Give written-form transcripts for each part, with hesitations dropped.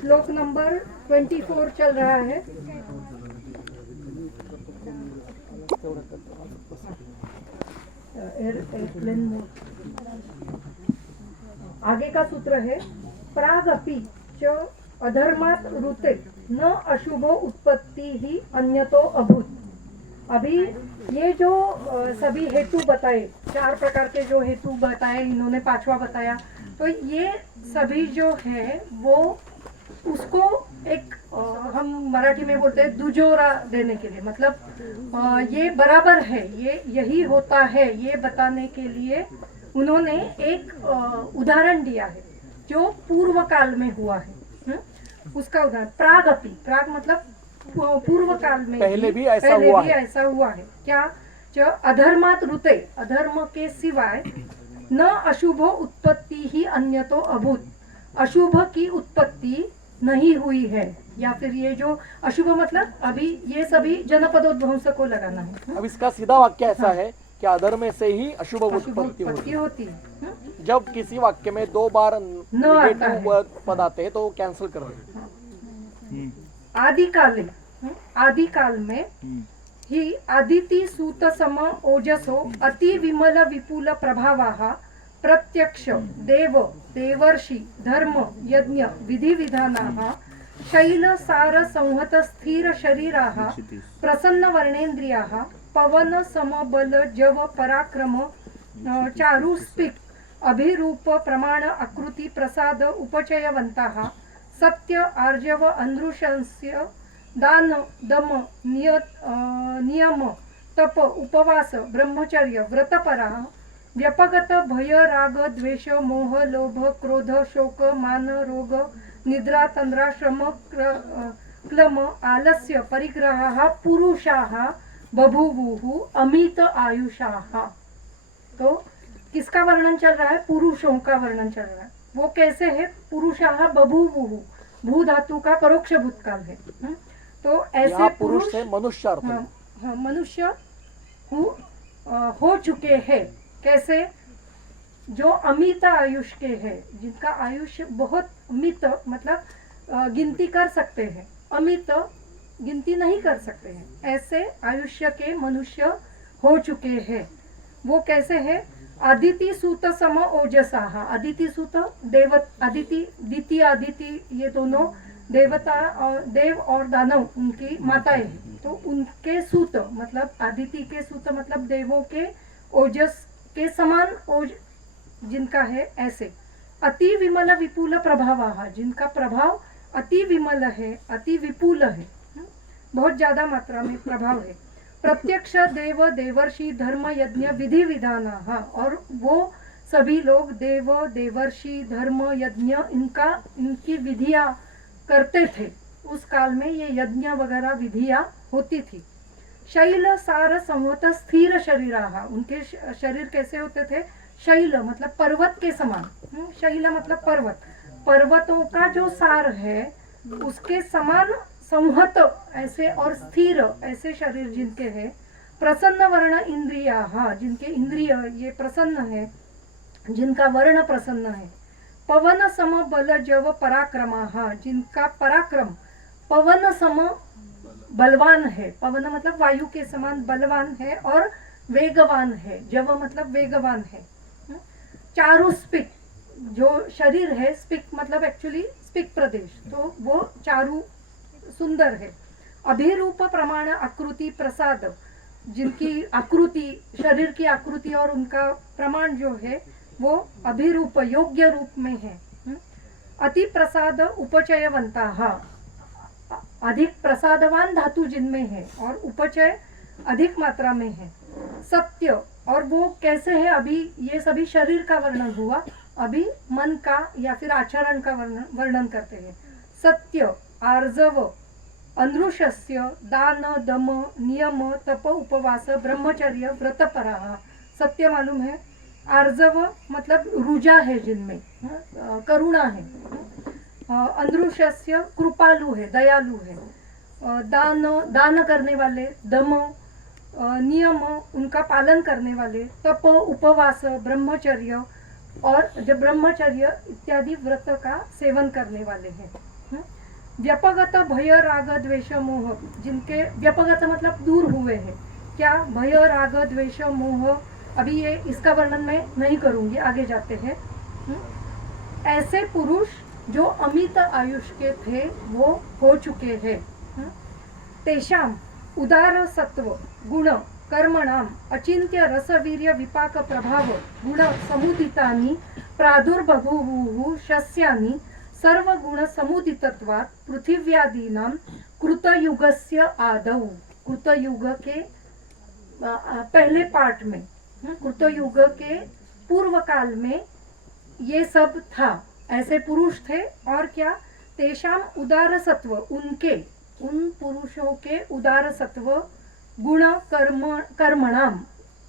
श्लोक नंबर 24 चल रहा है। एयरप्लेन आगे का सूत्र है, प्रागपि च अधर्मात् ऋते न अशुभो उत्पत्ति ही अन्यतो अभूत। अभी ये जो सभी हेतु बताए, 4 प्रकार के जो हेतु बताए, इन्होंने 5वां बताया, तो ये सभी जो है वो उसको एक हम मराठी में बोलते हैं दुजोरा देने के लिए, मतलब ये बराबर है, ये यही होता है, ये बताने के लिए उन्होंने एक उदाहरण दिया है जो पूर्व काल में हुआ है। उसका उदाहरण प्रागपि, प्राग मतलब पूर्व काल में पहले भी ऐसा हुआ है। क्या? जो अधर्मात् ऋते, अधर्म के सिवाय न अशुभ उत्पत्ति ही अन्यतो अभूत, अशुभ की उत्पत्ति नहीं हुई है। या फिर ये जो अशुभ मतलब अभी ये सभी जनपदोध्वंस को लगाना है। अब इसका सीधा वाक्य ऐसा है कि अधर्म से ही अशुभ उत्पत्ति होती है। जब किसी वाक्य में 2 बार नेगेटिव पद आते हैं तो कैंसिल कर दें। आदि काल में ही आदिति सूत सम ओजसो अति विमल विपुल प्रभावाः प्रत्यक्ष देव देवर्षि धर्म यज्ञ विधि विधानाः शैल सार संहत स्थिर शरीराः प्रसन्न वर्णेन्द्रियाः पवन समबल जव पराक्रम चारु स्पिक अभिरूप प्रमाण आकृति प्रसाद उपचयवंताः सत्य आर्जव अनुशंस्य दान दम नियम तप उपवास ब्रह्मचर्य व्रतपराः व्यपगत भय राग द्वेष मोह लोभ क्रोध शोक मान रोग निद्रा तंद्रा श्रम क्लम आलस्य परिग्रहाः पुरुषाः बभूवुः अमित आयुषाः। तो किसका वर्णन चल रहा है? पुरुषों का वर्णन चल रहा है। वो कैसे है? पुरुषाः बभूवुः, भू धातु का परोक्ष भूतकाल है। तो ऐसे पुरुष से मनुष्य मनुष्य हो चुके हैं। कैसे? जो अमित आयुष के हैं, जिनका आयुष्य बहुत मित मतलब गिनती कर सकते हैं, अमित गिनती नहीं कर सकते हैं, ऐसे आयुष्य के मनुष्य हो चुके हैं। वो कैसे है? अदिति सूत सम ओजसाः, अदिति सूत देव, अदिति द्वितीय अदिति, ये दोनों देवता और देव और दानव उनकी माताएं हैं। तो उनके सूत मतलब अदिति के सूत मतलब देवों के ओजस के समान ओज जिनका है, ऐसे अति विमल विपुल प्रभावाः, जिनका प्रभाव अति विमल है, अति विपुल है, बहुत ज्यादा मात्रा में प्रभाव है। प्रत्यक्ष देव देवर्षि धर्म यज्ञ विधि विधानाः, और वो सभी लोग देव देवर्षि धर्म यज्ञ इनकी विधियां करते थे। उस काल में ये यज्ञ वगैरह विधियां होती थी। शैल सार संहत स्थिर शरीराः, उनके शरीर कैसे होते थे? शैल मतलब पर्वत के समान, शैल मतलब पर्वत, पर्वतों का जो सार है उसके समान संहत ऐसे और स्थिर ऐसे शरीर जिनके हैं। प्रसन्न वर्ण इंद्रियाः, जिनके इंद्रिय ये प्रसन्न है, जिनका वर्ण प्रसन्न है। पवन सम बल जव पराक्रमाः, जिनका पराक्रम पवन सम बलवान है, पवन मतलब वायु के समान बलवान है और वेगवान है, जव मतलब वेगवान है। चारु स्पिक, जो शरीर है, स्पिक मतलब एक्चुअली स्पिक प्रदेश, तो वो चारु सुंदर है। अभिरूप प्रमाण आकृति प्रसाद, जिनकी आकृति शरीर की आकृति और उनका प्रमाण जो है वो अभिरूप योग्य रूप में है। अति प्रसाद उपचयवंताः, अधिक प्रसादवान धातु जिनमें है और उपचय अधिक मात्रा में है। सत्य, और वो कैसे है? अभी ये सभी शरीर का वर्णन हुआ, अभी मन का या फिर आचरण का वर्णन करते हैं। सत्य आर्जव अनुशस्य दान दम नियम तप उपवास ब्रह्मचर्य व्रतपराः। सत्य मालूम है, आर्जव मतलब रुजा है जिनमें, करुणा है। अनुशस्य कृपालु है, दयालु है। दान करने वाले, दम नियम उनका पालन करने वाले, तप उपवास ब्रह्मचर्य और जब ब्रह्मचर्य इत्यादि व्रत का सेवन करने वाले हैं। व्यपगत भय राग द्वेष मोह, जिनके व्यपगत मतलब दूर हुए हैं, क्या भय राग द्वेष मोह, अभी ये इसका वर्णन मैं नहीं करूंगी, आगे जाते हैं। ऐसे पुरुष जो अमित आयुष के थे वो हो चुके हैं। तेषाम उदार सत्व गुण कर्मणाम अचिंत्य रसवीर्य विपाक प्रभाव गुण समुदितानि प्रादुर्बभूवुः शस्यानि सर्वगुण समुदितत्वात् पृथिव्यादीनां कृतयुगस्य आदौ, कृतयुग के पहले पार्ट में, कृतयुग के पूर्व काल में ये सब था, ऐसे पुरुष थे। और क्या, तेषाम उदार सत्व, उनके, उन पुरुषों के उदार सत्व गुण कर्मणाम,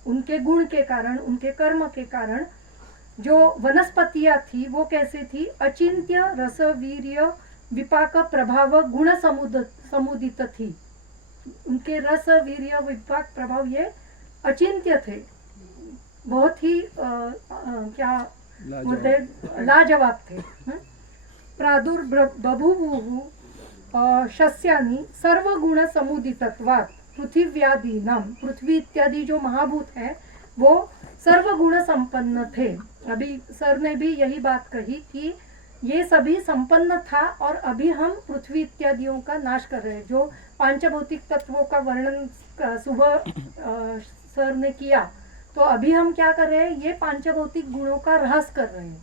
उनके गुण के कारण, उनके कर्म के कारण जो वनस्पतियां थी वो कैसे थी, अचिंत्य रस वीर्य विपाक प्रभाव गुण समुदित थी। उनके रस वीर्य विपाक प्रभाव ये अचिंत्य थे, बहुत ही क्या बोलते, लाजवाब थे। प्रादुर्बभूवुः शस्यानि सर्वगुण समुदितत्वात् पृथिव्यादीनां, पृथ्वी इत्यादि जो महाभूत है वो सर्वगुण संपन्न थे। अभी सर ने भी यही बात कही कि ये सभी संपन्न था और अभी हम पृथ्वी इत्यादियों का नाश कर रहे हैं। जो पांचभौतिक तत्वों का वर्णन सुबह सर ने किया, तो अभी हम क्या कर रहे हैं, ये पांचभौतिक गुणों का ह्रास कर रहे हैं,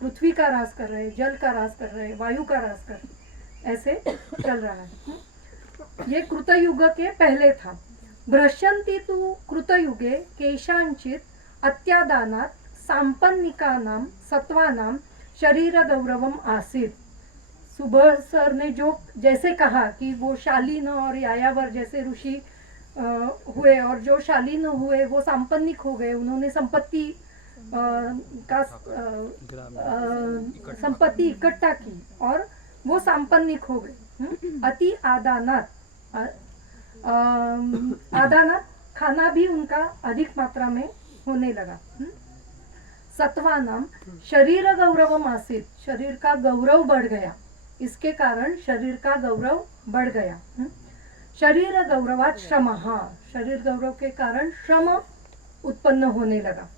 पृथ्वी का ह्रास कर रहे हैं, जल का ह्रास कर रहे हैं, वायु का ह्रास कर रहे हैं, ऐसे चल रहा है। ये कृतयुग के पहले था। भ्रश्यन्ति तु कृतयुगे केशांचित अत्यादानात् सांपन्निकानां सत्वानां शरीर गौरवम आसीत्। सुबह सर ने जो जैसे कहा कि वो शालीन और यायावर जैसे ऋषि हुए, और जो शालीन हुए वो सांपन्निक हो गए, उन्होंने संपत्ति संपत्ति इकट्ठा की और वो सांपन्निक हो गए। अति आदानात, आदानात खाना भी उनका अधिक मात्रा में होने लगा। सत्वानाम शरीर गौरवम आसीत्, शरीर का गौरव बढ़ गया, इसके कारण शरीर का गौरव बढ़ गया। शरीर गौरवात् श्रमः, शरीर गौरव के कारण श्रम उत्पन्न होने लगा।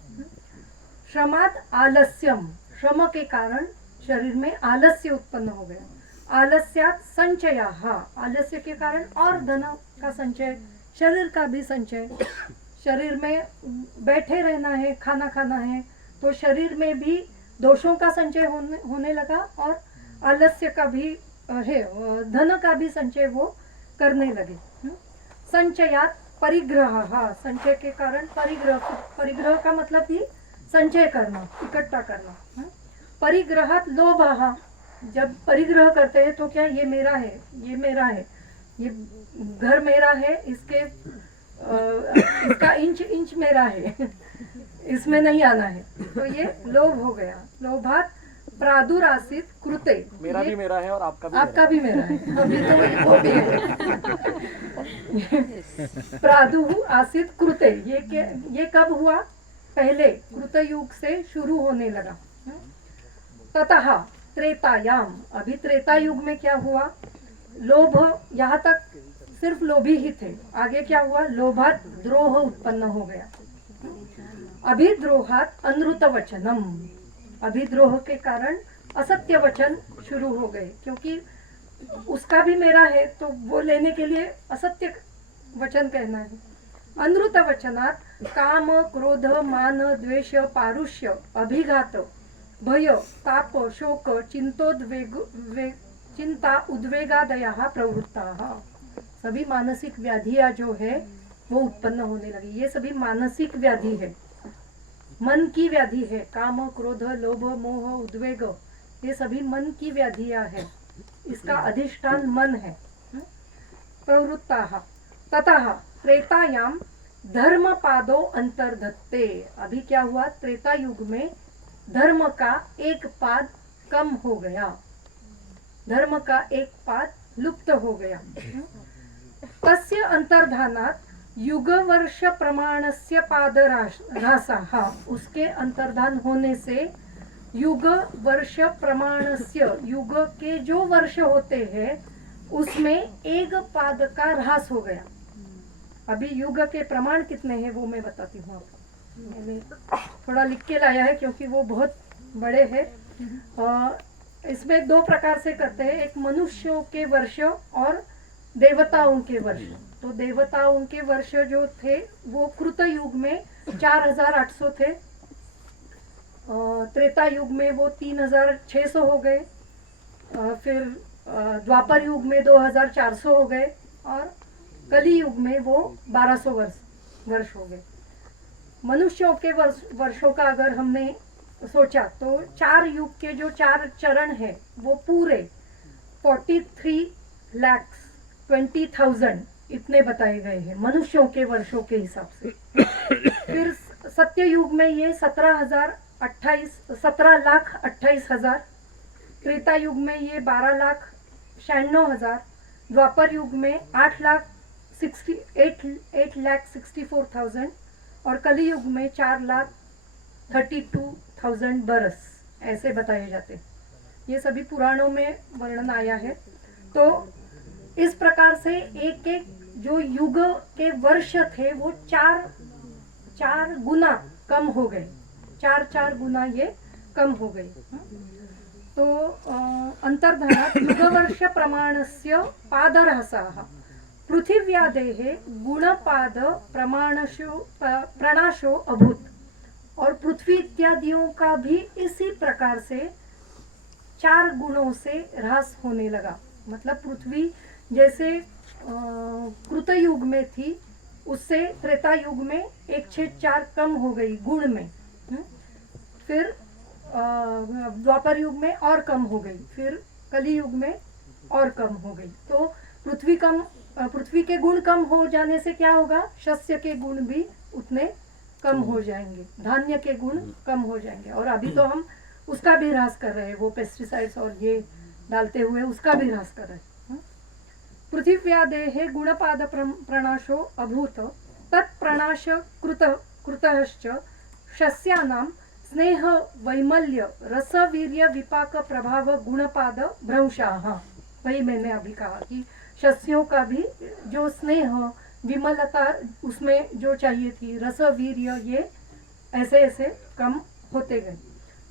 श्रमात् आलस्यम, श्रम के कारण शरीर में आलस्य उत्पन्न हो गया। आलस्यात् संचयः, आलस्य के कारण और धन का संचय, शरीर का भी संचय, शरीर में बैठे रहना है, खाना खाना है, तो शरीर में भी दोषों का संचय होने लगा और आलस्य का भी है, धन का भी संचय वो करने लगे। संचयात् परिग्रह, संचय के कारण परिग्रह, परिग्रह का मतलब ही संचय करना, इकट्ठा करना। परिग्रहात् लोभः, जब परिग्रह करते हैं तो क्या, ये मेरा है, ये मेरा है, ये घर मेरा है, इसका इंच इंच मेरा है, इसमें नहीं आना है, तो ये लोभ हो गया। लोभात् प्रादुरासित कृते, मेरा भी मेरा है और आपका भी मेरा है, अभी तो वो भी है। प्रादु आसित कृते, ये कब हुआ, पहले कृतयुग से शुरू होने लगा। ततः त्रेतायाम, अभी त्रेता युग में क्या हुआ, लोभ, यहाँ तक सिर्फ लोभी ही थे, आगे क्या हुआ, लोभात द्रोह उत्पन्न हो गया। अभिद्रोहात अनृत वचनम, अभिद्रोह के कारण असत्य वचन शुरू हो गए, क्योंकि उसका भी मेरा है तो वो लेने के लिए असत्य वचन कहना है। अनृत वचनात् काम क्रोध मान द्वेष पारुष्य अभिघात भय ताप शोक चिंता उद्वेगादयः प्रवृत्ताः, सभी मानसिक व्याधियां जो है वो उत्पन्न होने लगी। ये सभी मानसिक व्याधि है, मन की व्याधि है। काम क्रोध लोभ मोह उद्वेग, ये सभी मन की व्याधियां है, इसका अधिष्ठान मन है। प्रवृत्ताः ततः त्रेतायाम धर्म पादो अंतर्धत्ते, अभी क्या हुआ, त्रेता युग में धर्म का एक पाद कम हो गया, धर्म का एक पाद लुप्त हो गया। तस्य अंतर्धानात् युग वर्ष प्रमाणस्य पादरासः, उसके अंतर्धान होने से युग वर्ष प्रमाणस्य, युग के जो वर्ष होते हैं उसमें एक पाद का ह्रास हो गया। अभी युग के प्रमाण कितने हैं वो मैं बताती हूँ आपको। मैंने थोड़ा लिख के लाया है क्योंकि वो बहुत बड़े हैं। इसमें दो प्रकार से करते हैं, एक मनुष्यों के वर्ष और देवताओं के वर्ष। तो देवताओं के वर्ष जो थे वो कृत युग में 4800 थे, त्रेता युग में वो 3600 हो गए, फिर द्वापर युग में 2400 हो गए और कली युग में वो 1200 वर्ष हो गए। मनुष्यों के वर्षों का अगर हमने सोचा तो 4 युग के जो 4 चरण है वो पूरे 43,20,000 इतने बताए गए हैं मनुष्यों के वर्षों के हिसाब से। फिर सत्य युग में ये 17,28,000, त्रेता युग में ये 12,96,000, द्वापर युग में 8,64,000 और कली युग में 4,32,000 बरस ऐसे बताए जाते हैं। ये सभी पुराणों में वर्णन आया है। तो इस प्रकार से एक एक जो युग के वर्ष थे वो चार गुना कम हो गए, 4 गुना ये कम हो गए। तो अंतर्धानात् युगवर्ष प्रमाणस्य पादरहसाः पृथिव्यादेः गुणपाद प्रणाशो अभूत। और पृथ्वी इत्यादियों का भी इसी प्रकार से 4 गुणों से ह्रास होने लगा। मतलब पृथ्वी जैसे कृत युग में थी उससे त्रेता युग में 1/4 कम हो गई गुण में, फिर द्वापर युग में और कम हो गई, फिर कली युग में और कम हो गई। तो पृथ्वी के गुण कम हो जाने से क्या होगा, शस्य के गुण भी उतने कम हो जाएंगे, धान्य के गुण कम हो जाएंगे। और अभी तो हम उसका भी ह्रास कर रहे हैं, वो पेस्टिसाइड्स और ये डालते हुए उसका भी ह्रास कर रहे हैं। पृथिव्यादेः गुणपाद प्रणाशो अभूत तत्प्रणाश कृतश्च शस्यानां स्नेह वैमल्य रसवीर्य विपाक प्रभाव गुणपाद भ्रंशाः। वही मैंने अभी कहा कि शस्यों का भी जो स्नेह विमलता उसमें जो चाहिए थी, रस वीर्य, ये ऐसे ऐसे कम होते गए।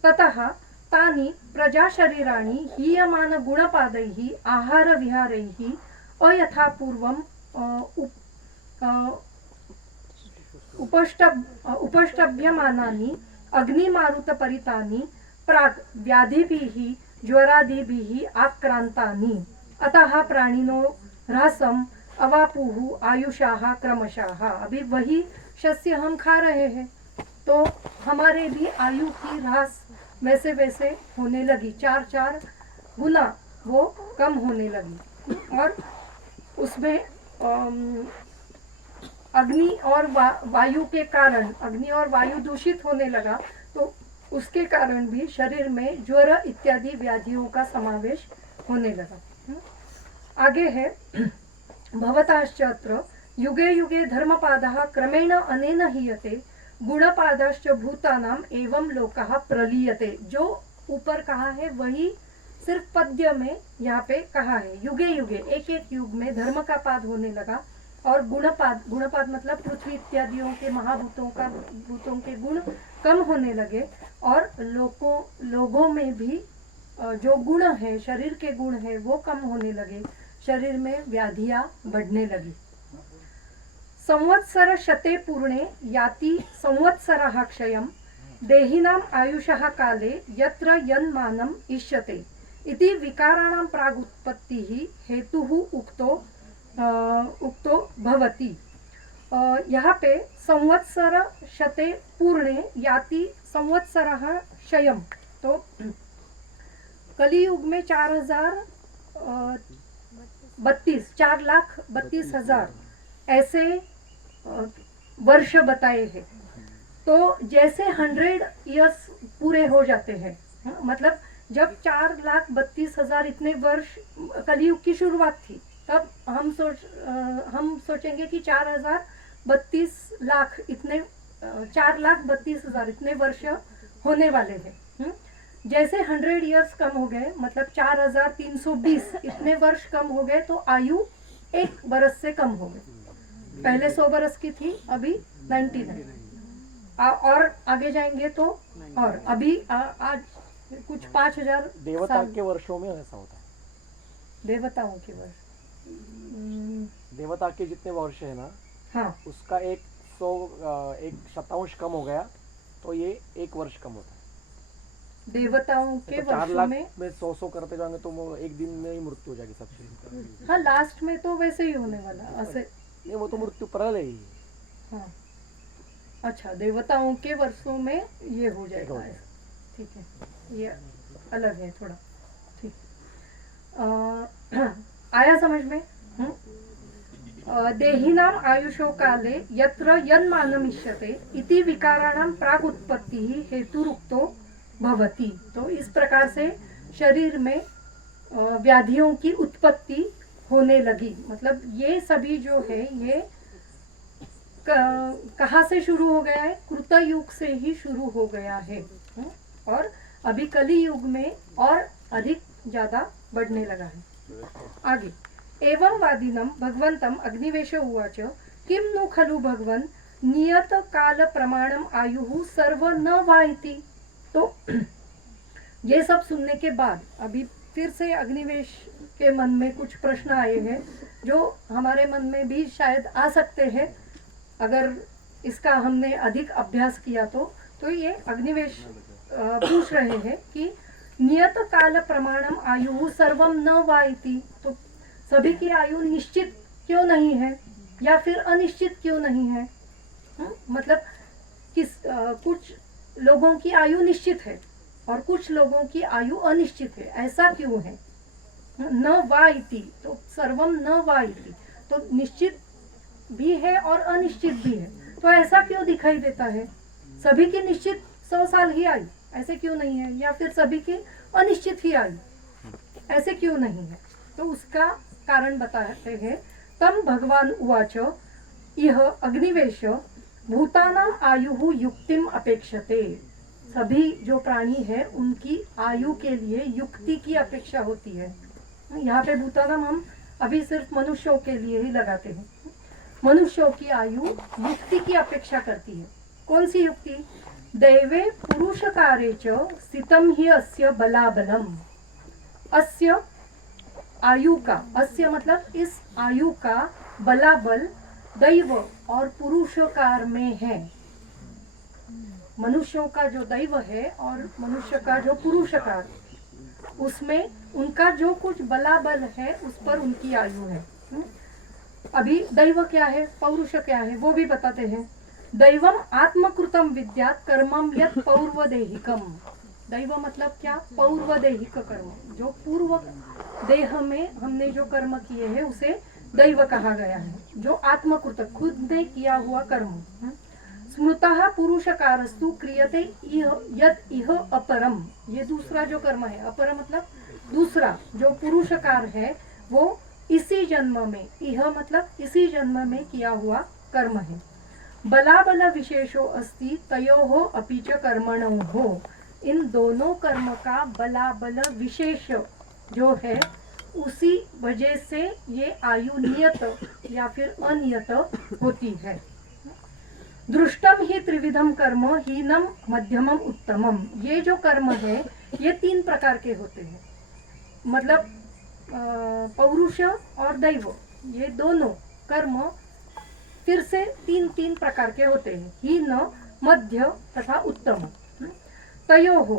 ततः तानि प्रजाशरीराणि हीयमान गुणपादैः आहार विहारैः अयथापूर्वम् उपष्टभ्यमानानि अग्निमारुतपरितानि प्राक् व्याधिभिः ज्वरादिभिः आक्रांतानि। अतः प्राणिनो ह्रासम अवापुः आयुषाः क्रमशः। अभी वही शस्य हम खा रहे हैं तो हमारे भी आयु की ह्रास वैसे वैसे होने लगी, 4 गुना वो कम होने लगी। और उसमें अग्नि और वायु के कारण, अग्नि और वायु दूषित होने लगा तो उसके कारण भी शरीर में ज्वर इत्यादि व्याधियों का समावेश होने लगा। आगे है भवताश्चत्र युगे युगे धर्मपादः क्रमेण अनेन हीयते गुणपादश्च भूतानाम एवं लोकः प्रलीयते। जो ऊपर कहा है वही सिर्फ पद्य में यहाँ पे कहा है। युगे युगे, एक एक युग में धर्म का पाद होने लगा और गुणपाद मतलब पृथ्वी इत्यादियों के भूतों के गुण कम होने लगे और लोगों में भी जो गुण है, शरीर के गुण है, वो कम होने लगे, शरीर में व्याधियां बढ़ने लगी। संवत्सर शते पूर्णे याति संवत्सरः क्षयम् देहिनाम् आयुषः काले यत्र यन्मानम् इष्यते इति विकाराणां प्रागुत्पत्तिः हेतुः उक्तो भवति। यहाँ पे संवत्सर शते पूर्णे याति संवत्सरः क्षयम्, तो कलियुग में 4,32,000 ऐसे वर्ष बताए हैं। तो जैसे 100 इयर्स पूरे हो जाते हैं, मतलब जब 4,32,000 इतने वर्ष कलियुग की शुरुआत थी, तब हम सोचेंगे कि 4,32,000 इतने 4,32,000 इतने वर्ष होने वाले हैं। जैसे 100 इयर्स कम हो गए, मतलब 4320 इतने वर्ष कम हो गए, तो आयु 1 बरस से कम हो गई। पहले 100 बरस की थी, अभी 99। और आगे जाएंगे तो और अभी आज कुछ 5000 देवता के वर्षों में ऐसा होता है। देवताओं के वर्ष, देवता के जितने वर्ष है ना, हाँ, उसका एक शतांश कम हो गया तो ये 1 वर्ष कम होता है। देवताओं के तो 4 वर्षों लाख में में 100 करते जाएंगे तो वो एक दिन में ही मृत्यु हो जाएगी सबसे। हाँ, लास्ट में तो वैसे ही होने वाला ऐसे। नहीं, वो तो मृत्यु पहले ही। हाँ, अच्छा, देवताओं के वर्षों में ये हो जाएगा, ठीक है, ये अलग है थोड़ा, ठीक। आया समझ में? देहिनाम आयुषो काले यत्र यन्मानमिष्यते इति विकाराणाम प्रागुत्पत्ति हेतुरुक्तो भवति। तो इस प्रकार से शरीर में व्याधियों की उत्पत्ति होने लगी। मतलब ये सभी जो है ये कहाँ से शुरू हो गया है? कृत युग से ही शुरू हो गया है, और अभी कली युग में और अधिक ज्यादा बढ़ने लगा है। आगे, एवं वादिनम भगवंतम अग्निवेश उवाच किम नु खलु भगवन् नियत काल प्रमाणम आयुः सर्व न वाइति। तो ये सब सुनने के बाद अभी फिर से अग्निवेश के मन में कुछ प्रश्न आए हैं जो हमारे मन में भी शायद आ सकते हैं अगर इसका हमने अधिक अभ्यास किया तो ये अग्निवेश पूछ रहे हैं कि नियत काल प्रमाणम आयु सर्वम न वाइति। तो सभी की आयु निश्चित क्यों नहीं है या फिर अनिश्चित क्यों नहीं है? मतलब कुछ लोगों की आयु निश्चित है और कुछ लोगों की आयु अनिश्चित है, ऐसा क्यों है? न वाइति, तो सर्वम न वाइति, तो निश्चित भी है और अनिश्चित भी है, तो ऐसा क्यों दिखाई देता है? सभी की निश्चित 100 साल ही आयु, ऐसे क्यों नहीं है? या फिर सभी की अनिश्चित ही आयु, ऐसे क्यों नहीं है? तो उसका कारण बताते हैं। तम भगवान उवाच यह अग्निवेश भूतानाम आयु युक्तिम अपेक्षते। सभी जो प्राणी है उनकी आयु के लिए युक्ति की अपेक्षा होती है। यहाँ पे भूतानाम हम अभी सिर्फ मनुष्यों के लिए ही लगाते हैं। मनुष्यों की आयु युक्ति की अपेक्षा करती है। कौन सी युक्ति? दैवे पुरुष कार्ये च स्थितम ही अस्य बलाबलम। अस्य आयु का, अस्य मतलब इस आयु का बलाबल दैव और पुरुषकार में है। मनुष्यों का जो दैव है और मनुष्य का जो पुरुषकार, उसमें उनका जो कुछ बलाबल है उस पर उनकी आयु है। अभी दैव क्या है, पौरुष क्या है, वो भी बताते हैं। दैवम आत्मकृतम विद्यात् कर्मम यत् पौर्वदेहिकम। दैव मतलब क्या? पौर्वदेहिक कर्म, जो पूर्व देह में हमने जो कर्म किए हैं उसे दैव कहा गया है। जो आत्मकृत, खुद ने किया हुआ कर्म। स्मृतः पुरुषकारस्तु क्रियते यत् इह अपरम। ये दूसरा जो कर्म है, अपर मतलब दूसरा, जो पुरुषकार है वो इसी जन्म में, इह मतलब इसी जन्म में किया हुआ कर्म है। बलाबल विशेषो अस्ति तयोः अपि च कर्मणोः। इन दोनों कर्म का बलाबल विशेष जो है उसी वजह से ये आयु नियत या फिर अनियत होती है। दृष्टम ही त्रिविधम कर्म हीनम मध्यमम उत्तमम। ये जो कर्म है ये 3 प्रकार के होते हैं। मतलब पौरुष और दैव, ये दोनों कर्म फिर से 3 प्रकार के होते हैं। हीन, मध्य तथा उत्तम। तयोः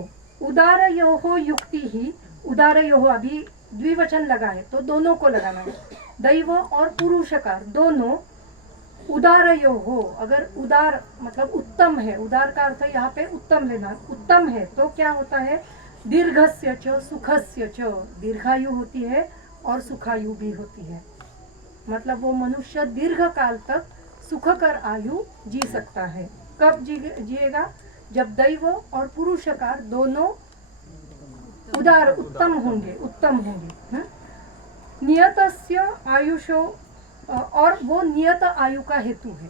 उदारयोः युक्ति ही, उदारयोः अभी द्विवचन लगा है तो दोनों को लगाना है। दैव और पुरुषकार दोनों उदारयोः, अगर उदार मतलब उत्तम है, उदार का अर्थ यहाँ पे उत्तम लेना। उत्तम है तो क्या होता है? दीर्घस्य च सुखस्य च। दीर्घायु होती है और सुखायु भी होती है। मतलब वो मनुष्य दीर्घ काल तक सुखकर आयु जी सकता है। कब जिएगा? जब दैव और पुरुषकार दोनों उदार उत्तम होंगे, उत्तम होंगे। नियतस्य आयुषो, और वो नियत आयु का हेतु है।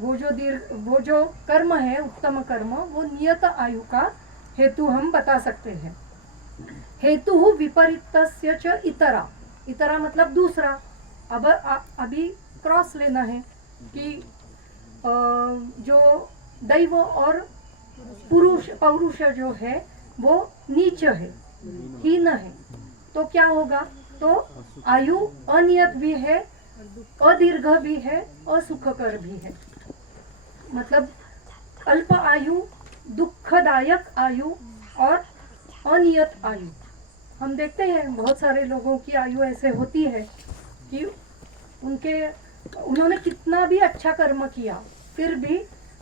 वो जो कर्म है, उत्तम कर्म, वो नियत आयु का हेतु हम बता सकते हैं। हेतु विपरीतस्य च इतरा, इतरा मतलब दूसरा। अब अभी क्रॉस लेना है कि जो दैव और पुरुष पौरुष जो है वो नीच है, हीन है, तो क्या होगा? तो आयु अनियत भी है, अदीर्घ भी है, असुखकर भी है। मतलब अल्प आयु, दुखदायक आयु और अनियत आयु। हम देखते हैं बहुत सारे लोगों की आयु ऐसे होती है कि उन्होंने कितना भी अच्छा कर्म किया फिर भी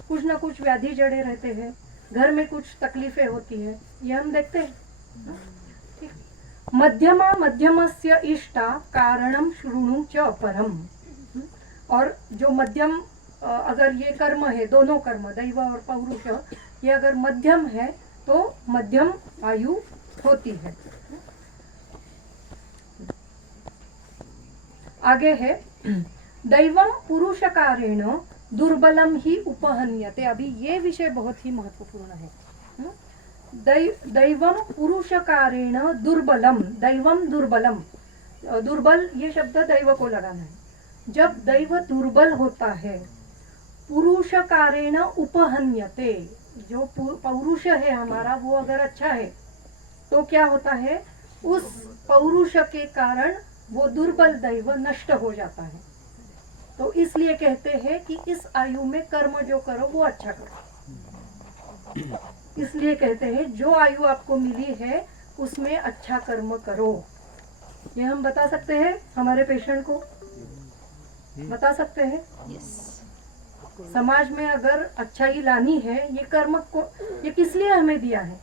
कुछ ना कुछ व्याधि जड़े रहते हैं, घर में कुछ तकलीफें होती है, ये हम देखते हैं। मध्यमा मध्यमस्य इष्टा कारणम शृणु च परम। और जो मध्यम, अगर ये कर्म है, दोनों कर्म दैव और पौरुष, ये अगर मध्यम है तो मध्यम आयु होती है। आगे है दैवम पुरुषकारेण दुर्बलम ही उपहन्यते। अभी ये विषय बहुत ही महत्वपूर्ण है। दैवम पुरुषकारेण दुर्बलम, दैवम दुर्बलम, दुर्बल ये शब्द दैव को लगाना है। जब दैव दुर्बल होता है, पुरुषकारेण उपहन्यते, जो पौरुष है हमारा वो अगर अच्छा है तो क्या होता है? उस पौरुष के कारण वो दुर्बल दैव नष्ट हो जाता है। तो इसलिए कहते हैं कि इस आयु में कर्म जो करो वो अच्छा करो। इसलिए कहते हैं जो आयु आपको मिली है उसमें अच्छा कर्म करो। ये हम बता सकते हैं हमारे पेशेंट को, बता सकते हैं। समाज में अगर अच्छाई लानी है, ये कर्म को, ये किस लिए हमें दिया है?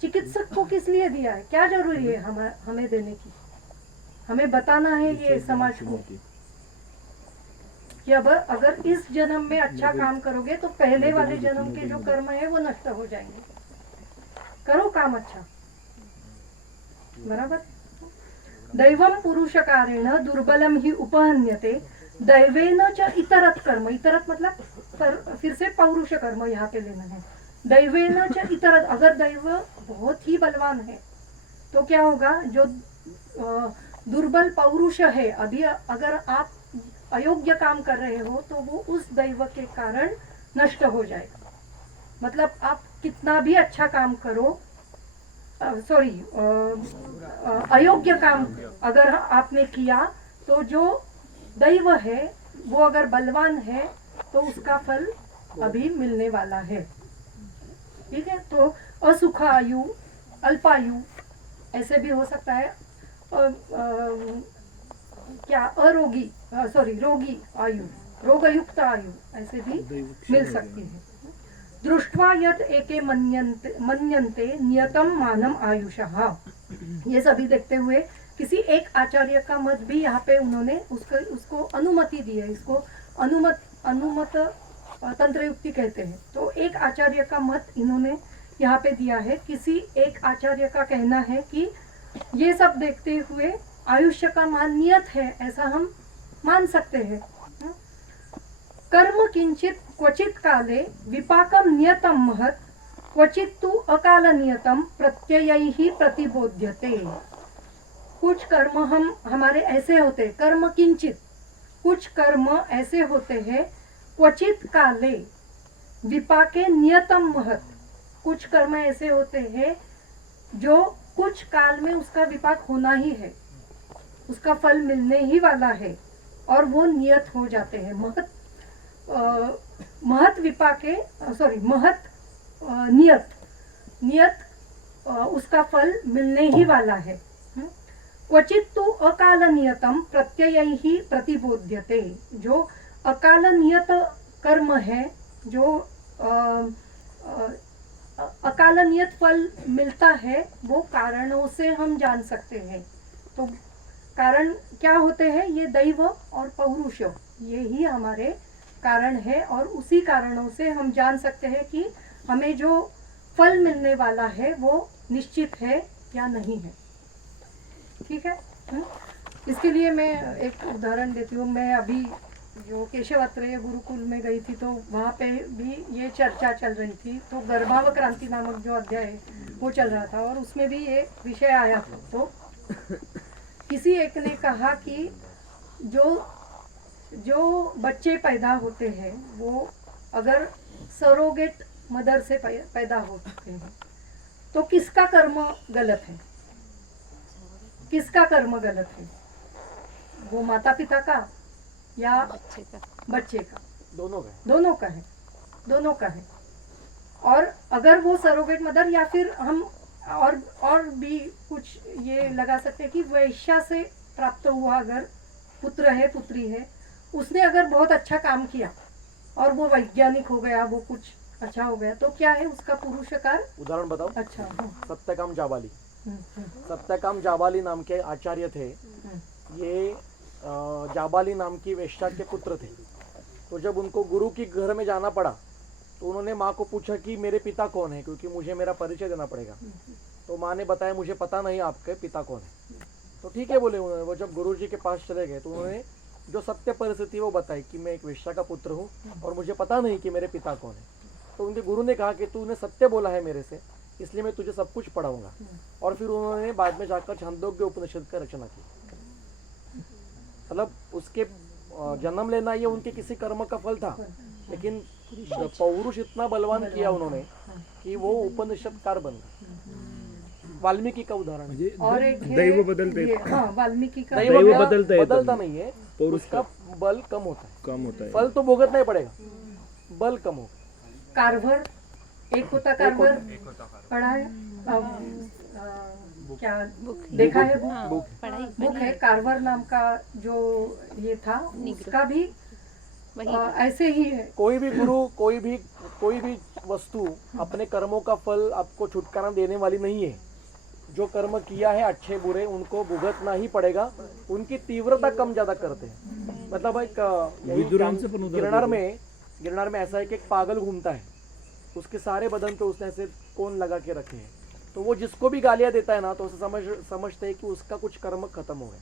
चिकित्सक को किस लिए दिया है? क्या जरूरी है हमें देने की? हमें बताना है ये समाज को कि अब अगर इस जन्म में अच्छा काम करोगे तो पहले वाले जन्म के जो कर्म है वो नष्ट हो जाएंगे। करो काम अच्छा, बराबर। दैवम पुरुषकारेण दुर्बलम ही उपहन्यते दैवेन च इतरत कर्म। इतरत मतलब फिर से पौरुष कर्म यहाँ पे लेना है। दैवेन च इतरत, अगर दैव बहुत ही बलवान है तो क्या होगा? जो दुर्बल पौरुष है, अभी अगर आप अयोग्य काम कर रहे हो तो वो उस दैव के कारण नष्ट हो जाएगा। मतलब आप कितना भी अच्छा काम करो, अयोग्य काम अगर आपने किया तो जो दैव है वो अगर बलवान है तो उसका फल अभी मिलने वाला है। ठीक है, तो असुख आयु, अल्पायु ऐसे भी हो सकता है। रोगी आयु, रोगयुक्त आयु ऐसे भी मिल सकती है। दृष्ट्वा यत् एके मन्यन्ते नियतम मानम आयुषः। ये सभी देखते हुए किसी एक आचार्य का मत भी यहाँ पे उन्होंने उसको अनुमति दी है। इसको अनुमत तंत्र युक्ति कहते हैं। तो एक आचार्य का मत इन्होंने यहाँ पे दिया है। किसी एक आचार्य का कहना है कि ये सब देखते हुए आयुष्य का मान नियत है, ऐसा हम मान सकते हैं। कर्म किंचित क्वचित काले विपाकम नियतम महत् क्वचित तु अकाल नियतम प्रत्ययैहि प्रतिबोध्यते। कुछ कर्म हमारे ऐसे होते, कर्म किंचित, कुछ कर्म ऐसे होते हैं क्वचित काले विपाके नियतम महत्। कुछ कर्म ऐसे होते हैं जो कुछ काल में उसका विपाक होना ही है, उसका फल मिलने ही वाला है और वो नियत हो जाते हैं। महत विपाके नियत उसका फल मिलने ही वाला है। क्वचित तो अकाल नियतम प्रत्ययैहि प्रतिबोध्यते। जो अकाल नियत कर्म है, जो अकाल नियत फल मिलता है, वो कारणों से हम जान सकते हैं। तो कारण क्या होते हैं? ये दैव और पौरुष, ये ही हमारे कारण है और उसी कारणों से हम जान सकते हैं कि हमें जो फल मिलने वाला है वो निश्चित है या नहीं है। ठीक है। इसके लिए मैं एक उदाहरण देती हूँ। मैं अभी जो केशवात्रेय गुरुकुल में गई थी तो वहाँ पे भी ये चर्चा चल रही थी, तो गर्भाव क्रांति नामक जो अध्याय है वो चल रहा था और उसमें भी ये विषय आया था। तो किसी एक ने कहा कि जो बच्चे पैदा होते हैं वो अगर सरोगेट मदर से पैदा होते हैं तो किसका कर्म गलत है, किसका कर्म गलत है, वो माता पिता का या बच्चे का? दोनों का है। दोनों का है, दोनों का है। और अगर वो सरोगेट मदर या फिर हम और भी कुछ ये लगा सकते हैं कि वैश्या से प्राप्त हुआ अगर पुत्र है पुत्री है, उसने अगर बहुत अच्छा काम किया और वो वैज्ञानिक हो गया, वो कुछ अच्छा हो गया, तो क्या है उसका पुरुषकार? उदाहरण बताओ। अच्छा, हाँ। सत्यकाम जाबाली। सत्यकाम जाबाली नाम के आचार्य थे। ये जाबाली नाम की वेश्या के पुत्र थे। तो जब उनको गुरु के घर में जाना पड़ा तो उन्होंने माँ को पूछा कि मेरे पिता कौन है, क्योंकि मुझे मेरा परिचय देना पड़ेगा। तो माँ ने बताया मुझे पता नहीं आपके पिता कौन है। तो ठीक है बोले उन्होंने। वो जब गुरु जी के पास चले गए तो उन्होंने जो सत्य परिस्थिति वो बताई कि मैं एक वेश्या का पुत्र हूँ और मुझे पता नहीं कि मेरे पिता कौन है। तो उनके गुरु ने कहा कि तूने सत्य बोला है मेरे से, इसलिए मैं तुझे सब कुछ पढ़ाऊंगा। और फिर उन्होंने बाद में जाकर छांदोग्य उपनिषद का रचना की। मतलब उसके जन्म लेना ये उनके किसी कर्म का फल था, लेकिन पौरुष इतना बलवान किया उन्होंने कि वो उपनिषदकार बन गए। वाल्मीकि का उदाहरण है। और एक दैव बदलते, वाल्मीकि का दैव बदलता नहीं है, उसका बल कम होता है। फल तो भोगतना ही पड़ेगा, बल कम होगा। कार्वर, एक होता कार्वर, पढ़ा है? क्या देखा है? बुक है कार्वर नाम का जो ये था, उसका भी ऐसे ही है। कोई भी गुरु, कोई भी वस्तु अपने कर्मों का फल आपको छुटकारा देने वाली नहीं है। जो कर्म किया है अच्छे बुरे उनको भुगतना ही पड़ेगा। उनकी तीव्रता कम ज्यादा करते हैं। मतलब एक गिरनार में ऐसा है कि एक पागल घूमता है, उसके सारे बदन पे उसने ऐसे कोन लगा के रखे हैं। तो वो जिसको भी गालियां देता है ना तो उसे समझते हैं कि उसका कुछ कर्म खत्म हो गए,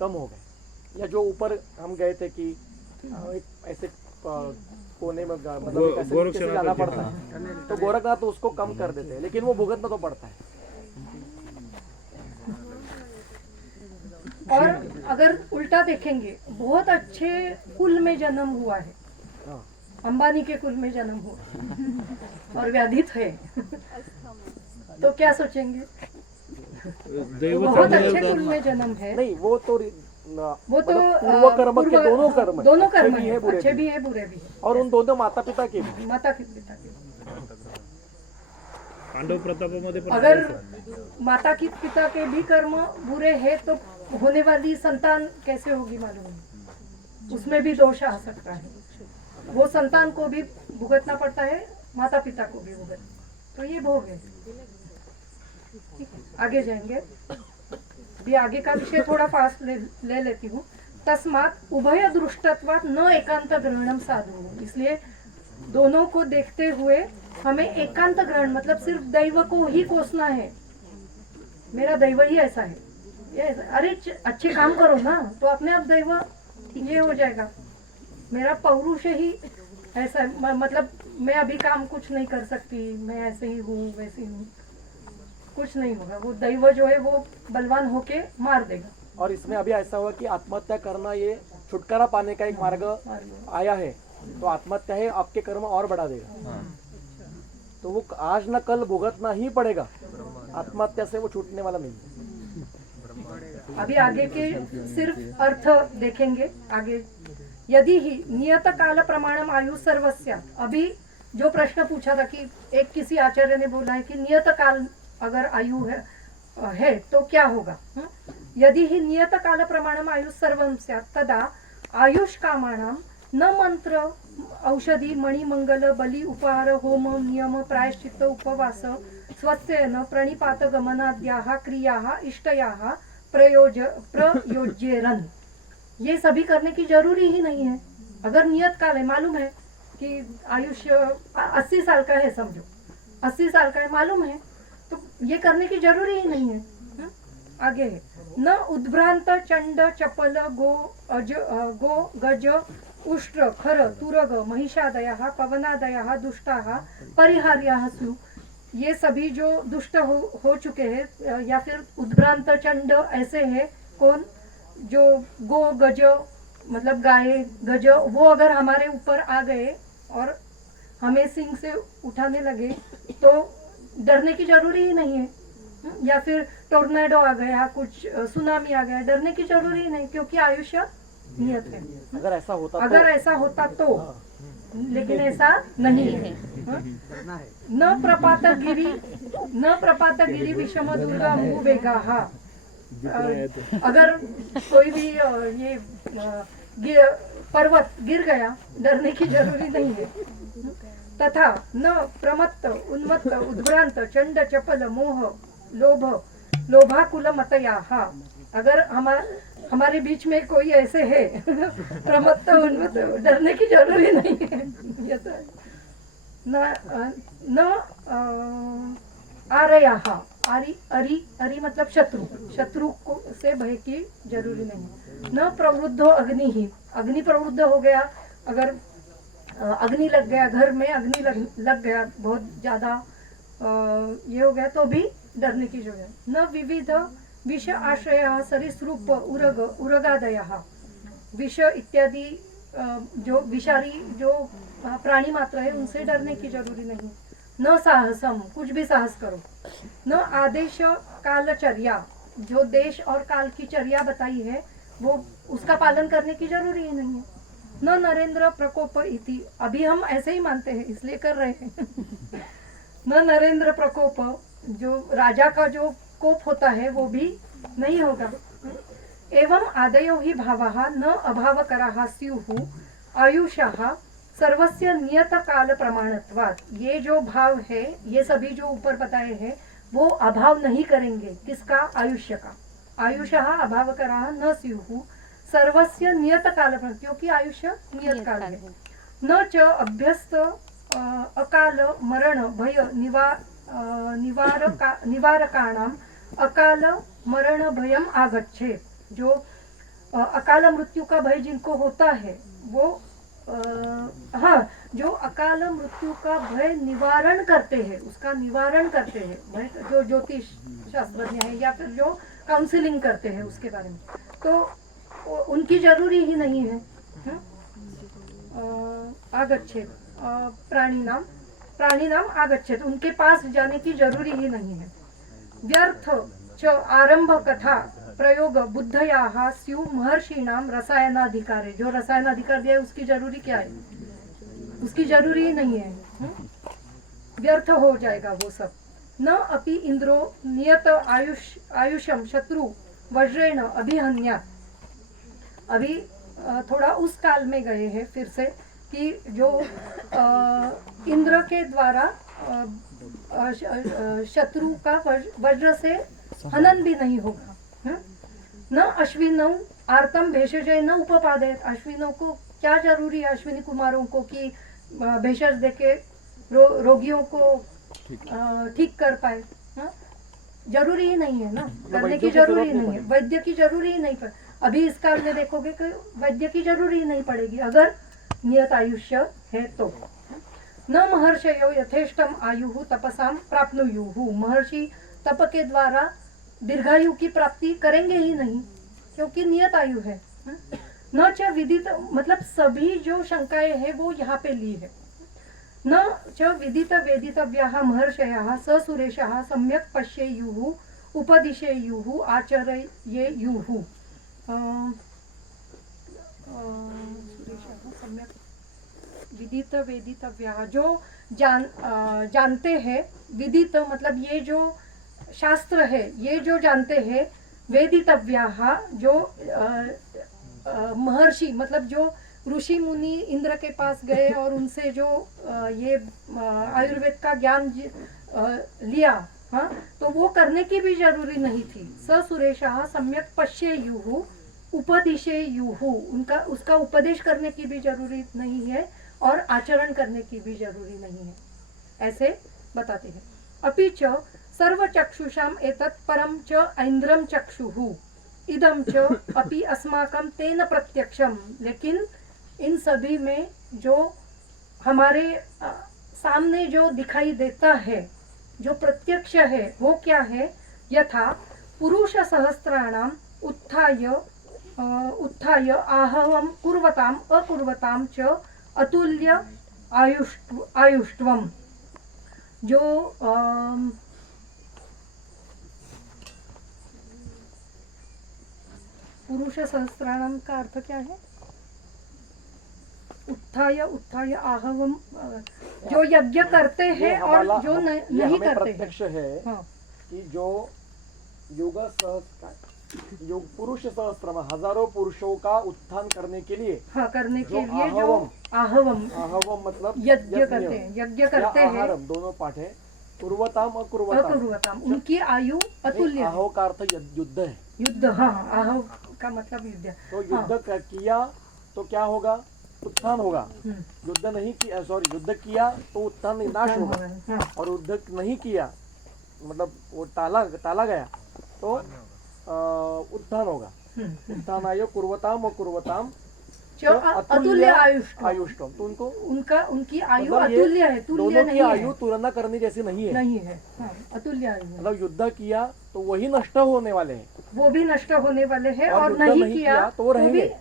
कम हो गए। या जो ऊपर हम गए थे कि एक ऐसे कोने में मतलब ऐसे जाना पड़ता है, तो गोरखनाथ तो उसको कम कर देते हैं, लेकिन वो भुगतना तो पड़ता है। और अगर उल्टा देखेंगे, बहुत अच्छे कुल में जन्म हुआ है, अंबानी के कुल में जन्म हुआ और व्याधित है, तो क्या सोचेंगे? बहुत अच्छे कुल में जन्म है। नहीं, वो तो पूर्व कर्म के दोनों कर्म भी है, अच्छे भी है बुरे भी है। और उन दोनों माता पिता के भी। पांडव प्रतापामध्ये अगर माता की पिता के भी कर्म बुरे है तो होने वाली संतान कैसे होगी मालूम नहीं, उसमें भी दोष आ सकता है। वो संतान को भी भुगतना पड़ता है, माता पिता को भी भुगतना, तो ये भोग है। आगे जाएंगे, भी आगे का विषय थोड़ा फास्ट ले लेती हूँ। तस्मात उभय दृष्टत्वात् न एकांत ग्रहणम साधु। इसलिए दोनों को देखते हुए हमें एकांत ग्रहण, मतलब सिर्फ दैव को ही कोसना है। मेरा दैव ही ऐसा है, अरे अच्छे काम करो ना तो अपने आप दैव ये हो जाएगा। मेरा पौरुष ही ऐसा, मतलब मैं अभी काम कुछ नहीं कर सकती, मैं ऐसे ही हूँ वैसे ही हूँ, कुछ नहीं होगा। वो दैव जो है वो बलवान होके मार देगा। और इसमें अभी ऐसा हुआ कि आत्महत्या करना ये छुटकारा पाने का एक मार्ग आया है, तो आत्महत्या है आपके कर्म और बढ़ा देगा। तो वो आज न कल भुगतना ही पड़ेगा, आत्महत्या से वो छूटने वाला नहीं। अभी आगे के सिर्फ अर्थ देखेंगे। आगे यदि ही नियत काल प्रमाणम आयु सर्वस्य, अभी जो प्रश्न पूछा था कि एक किसी आचार्य ने बोला है कि नियत काल अगर आयु है तो क्या होगा। यदि ही नियत काल प्रमाणम आयु सर्वं स्यात् तदा आयुष कामाणाम न मंत्र औषधि मणिमंगल बलि उपहार होम नियम प्रायश्चित्त उपवास स्वस्यन प्रणिपात गमनाद्याः क्रियाः इष्टयाः प्रयोज्येरन्, ये सभी करने की जरूरी ही नहीं है। अगर नियत काल है, मालूम है कि आयुष्य 80 साल का है, समझो 80 साल का है, मालूम है, तो ये करने की जरूरी ही नहीं है। आगे है न उद्भ्रांत चंड चपल गो गज उष्ट्र खर तुरग महिषादयः पवनादयः दुष्टाः परिहार्याः स्युः। ये सभी जो दुष्ट हो चुके हैं या फिर उद्भ्रांत चंड ऐसे हैं, कौन, जो गो गज मतलब गाय गज, वो अगर हमारे ऊपर आ गए और हमें सिंह से उठाने लगे तो डरने की जरूरी ही नहीं है। या फिर टोर्नेडो आ गया, कुछ सुनामी आ गया, डरने की जरूरी ही नहीं, क्योंकि आयुष्य नियत है। अगर ऐसा होता तो लेकिन ऐसा नहीं है। न प्रपात गिरी विषम दुर्गा मुहु वेगाः। अगर कोई भी पर्वत गिर गया, डरने की जरूरी नहीं है। तथा न प्रमत्त उन्मत्त उद्भ्रांत चंड चपल मोह लोभ लोभाकुल मतयाः। अगर हमारे बीच में कोई ऐसे है प्रमत्त उन्मत्त, डरने की जरूरी नहीं है। ये तो न आरयाः, अरी मतलब शत्रु को से भय की जरूरी नहीं। न प्रवृद्धो अग्नि ही, अग्नि प्रवृद्ध हो गया, अगर अग्नि लग गया घर में, अग्नि लग गया बहुत ज्यादा ये हो गया तो भी डरने की जरूरत। न विविध विष आश्रय सरीसृप उरगादयः। विष इत्यादि जो विषारी जो प्राणी मात्र है उनसे डरने की जरूरी नहीं। न साहसम, कुछ भी साहस करो। न आदेश कालचर्या, जो देश और काल की चर्या बताई है वो उसका पालन करने की जरूरी ही नहीं है। न नरेंद्र प्रकोप इति, अभी हम ऐसे ही मानते हैं इसलिए कर रहे हैं। न नरेंद्र प्रकोप, जो राजा का जो कोप होता है वो भी नहीं होगा। एवं आदयो ही भावाः न अभावकराः स्युः आयुषः सर्वस्य नियत काल प्रमाणत्वात्। ये जो भाव है, ये सभी जो ऊपर बताए हैं वो अभाव नहीं करेंगे किसका, आयुष्य का। आयुषः अभावकराः न स्युः सर्वस्य नियत काल, क्योंकि आयुष्य नियत काल है। न च अभ्यस्त अकाल मरण भय निवारकाणाम अकाल मरण भयम आगच्छेत्। जो अकाल मृत्यु का भय जिनको होता है वो जो अकाल मृत्यु का भय निवारण करते हैं, उसका निवारण करते हैं, भय जो ज्योतिष शास्त्रज्ञ है या फिर जो काउंसलिंग करते हैं उसके बारे में, तो उनकी जरूरी ही नहीं है। आगच्छेत् प्राणी नाम आगच्छेत्, उनके पास जाने की जरूरी ही नहीं है। व्यर्थ च आरंभ कथा प्रयोग बुद्धयाः स्युः महर्षिणाम रसायनाधिकारे। जो रसायनाधिकार दिया है उसकी जरूरी क्या है, उसकी जरूरी ही नहीं है। व्यर्थ हो जाएगा वो सब। न अपि इंद्रो नियत आयुषम शत्रु वज्रेण अभिहन्या। अभी थोड़ा उस काल में गए हैं फिर से कि जो इंद्र के द्वारा शत्रु का वज्र से हनन भी नहीं होगा। न अश्विनौ आर्तम भेषजय न उपपादयत्। अश्विनों को क्या जरूरी है, अश्विनी कुमारों को, कि भेषज देके रोगियों को ठीक कर पाए। जरूरी ही नहीं है ना, करने की जरूरी नहीं है। वैद्य की जरूरी ही नहीं पड़, अभी इस काल में देखोगे कि वैद्य की जरूरी ही नहीं पड़ेगी अगर नियत आयुष्य है तो। न महर्षयो यथेष्टम आयुः तपसाम प्राप्नुयुः। महर्षि तप के द्वारा दीर्घायु की प्राप्ति करेंगे ही नहीं क्योंकि नियत आयु है। न च विदित, मतलब सभी जो शंकाएं है वो यहाँ पे ली है। न च विदित वेदितव्याः महर्षयः ससुरेशः सम्यक् पश्येयुः उपदिशेयुः आचरेयुः। सम्यक् विदित वेदितव्याः, जो जानते हैं। विदित मतलब ये जो शास्त्र है ये जो जानते हैं। वेदितव्याः जो महर्षि मतलब जो ऋषि मुनि इंद्र के पास गए और उनसे जो ये आयुर्वेद का ज्ञान लिया, हाँ, तो वो करने की भी जरूरी नहीं थी। ससुरेशः सम्यक् पश्येयुः उपदिशेयुः, उनका उसका उपदेश करने की भी जरूरी नहीं है और आचरण करने की भी जरूरी नहीं है, ऐसे बताते हैं। अपि च सर्वचक्षुषाम एतत् परम च ऐन्द्रम चक्षुः इदम च अपि अस्माकं तेन प्रत्यक्षम। लेकिन इन सभी में जो हमारे सामने जो दिखाई देता है, जो प्रत्यक्ष है, वो क्या है? यथा पुरुष सहस्त्राणाम उत्थाय आहवम कुर्वताम अकुर्वताम च अतुल्य आयुष्टवम। जो पुरुष सहस्त्राणाम का अर्थ क्या है? उत्थाय आहवम, जो यज्ञ करते हैं और जो नहीं करते प्रत्यक्ष है। हाँ। कि जो योग पुरुष सहस्त्र हजारों पुरुषों का उत्थान करने के लिए, हाँ, करने के लिए आहवम, जो आहवम मतलब यज्ञ करते हैं, आहारम दोनों पाठ है। कुर्वताम अकुर्वताम, उनकी आयु अतुल्य। आहव का अर्थ युद्ध है। युद्ध, हाँ, आहव का मतलब युद्ध। तो युद्ध किया तो क्या होगा? उत्थान होगा। हम्म। युद्ध नहीं किया, सॉरी, युद्ध किया तो उत्थान नाश होगा। हाँ। और युद्ध नहीं किया मतलब वो टाला गया तो उत्थान होगा। उत्थान आयो कुर्वताम और कुर्वताम जो अतुल्य आयुष्टम। तो उनकी आयु मतलब ये अतुल्य है, तुल्य दोनों की नहीं आयु है, तुलना करने जैसी नहीं है। नहीं है, हाँ, अतुल्य आयु है। मतलब युद्ध किया तो वही नष्ट होने वाले हैं, वो भी नष्ट होने वाले हैं, और और युद्ध नहीं किया तो रहेंगे।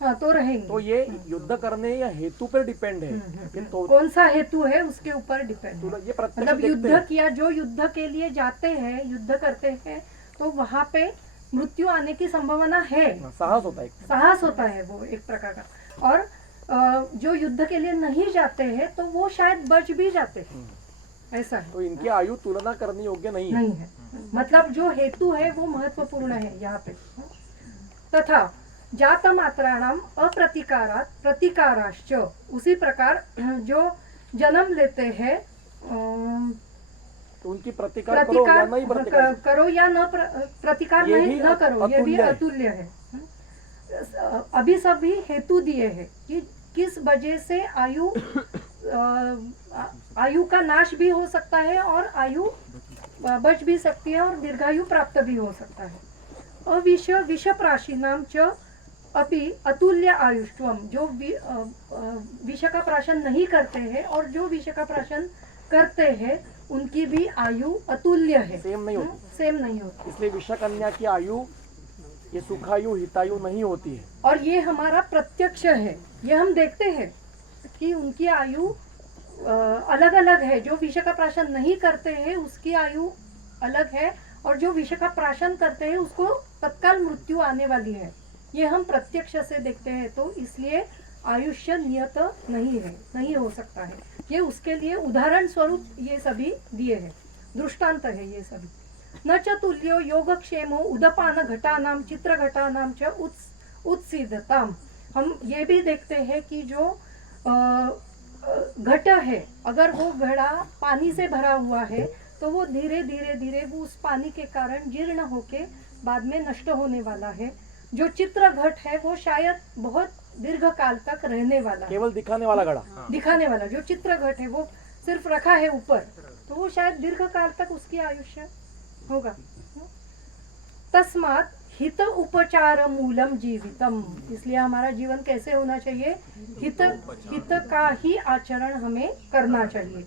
हाँ, तो रहेंगे। तो ये युद्ध करने या हेतु पर डिपेंड है कि तो कौन सा हेतु है उसके ऊपर डिपेंड है। ये प्रत्यक्ष मतलब देखते युद्ध हैं। किया, जो युद्ध के लिए जाते हैं, युद्ध करते हैं, तो वहां पे मृत्यु आने की संभावना है। साहस होता है, साहस होता है वो एक प्रकार का। और जो युद्ध के लिए नहीं जाते हैं तो वो शायद बच भी जाते हैं, ऐसा है। तो इनकी आयु तुलना करने योग्य नहीं है। नहीं है, मतलब जो हेतु है वो महत्वपूर्ण है यहाँ पे। तथा जात मात्राणाम अप्रतिकारात प्रतिकाराश्च, उसी प्रकार जो जन्म लेते हैं तो उनकी प्रतिकार करो या नहीं प्रतिकार करो या न प्रतिकार ये नहीं भी न करो, ये भी अतुल्य है। अतुल्य है। अभी सभी हेतु दिए हैं कि किस वजह से आयु का नाश भी हो सकता है और आयु बच भी सकती है और दीर्घायु प्राप्त भी हो सकता है। विषप्राशिनाम च अपि अतुल्य आयुष्वम, जो विष का प्राशन नहीं करते हैं और जो विष का प्राशन करते हैं उनकी भी आयु अतुल्य है, सेम नहीं होती। सेम नहीं होती। इसलिए विषकन्या की आयु ये सुखायु हितायु नहीं होती है। और ये हमारा प्रत्यक्ष है, ये हम देखते हैं कि उनकी आयु अलग अलग है। जो विष का प्राशन नहीं करते हैं उसकी आयु अलग है, और जो विष का प्राशन करते हैं उसको तत्काल मृत्यु आने वाली है। ये हम प्रत्यक्ष से देखते हैं, तो इसलिए आयुष्य नियत नहीं है, नहीं हो सकता है। ये उसके लिए उदाहरण स्वरूप ये सभी दिए हैं, दृष्टांत है ये सभी। न च तुल्यो योगक्षेमो उदपान घटानाम चित्र घटानाम च उत्सीदताम। हम ये भी देखते हैं कि जो घट है, अगर वो घड़ा पानी से भरा हुआ है तो वो धीरे धीरे वो उस पानी के कारण जीर्ण होके बाद में नष्ट होने वाला है। जो चित्र घट है वो शायद बहुत दीर्घ काल तक रहने वाला, केवल दिखाने वाला घड़ा, दिखाने वाला। जो चित्र घट है वो सिर्फ रखा है ऊपर, तो वो शायद दीर्घ काल तक उसकी आयुष्य होगा। तस्मात् हित उपचार मूलम जीवितम, इसलिए हमारा जीवन कैसे होना चाहिए? हित का ही आचरण हमें करना चाहिए।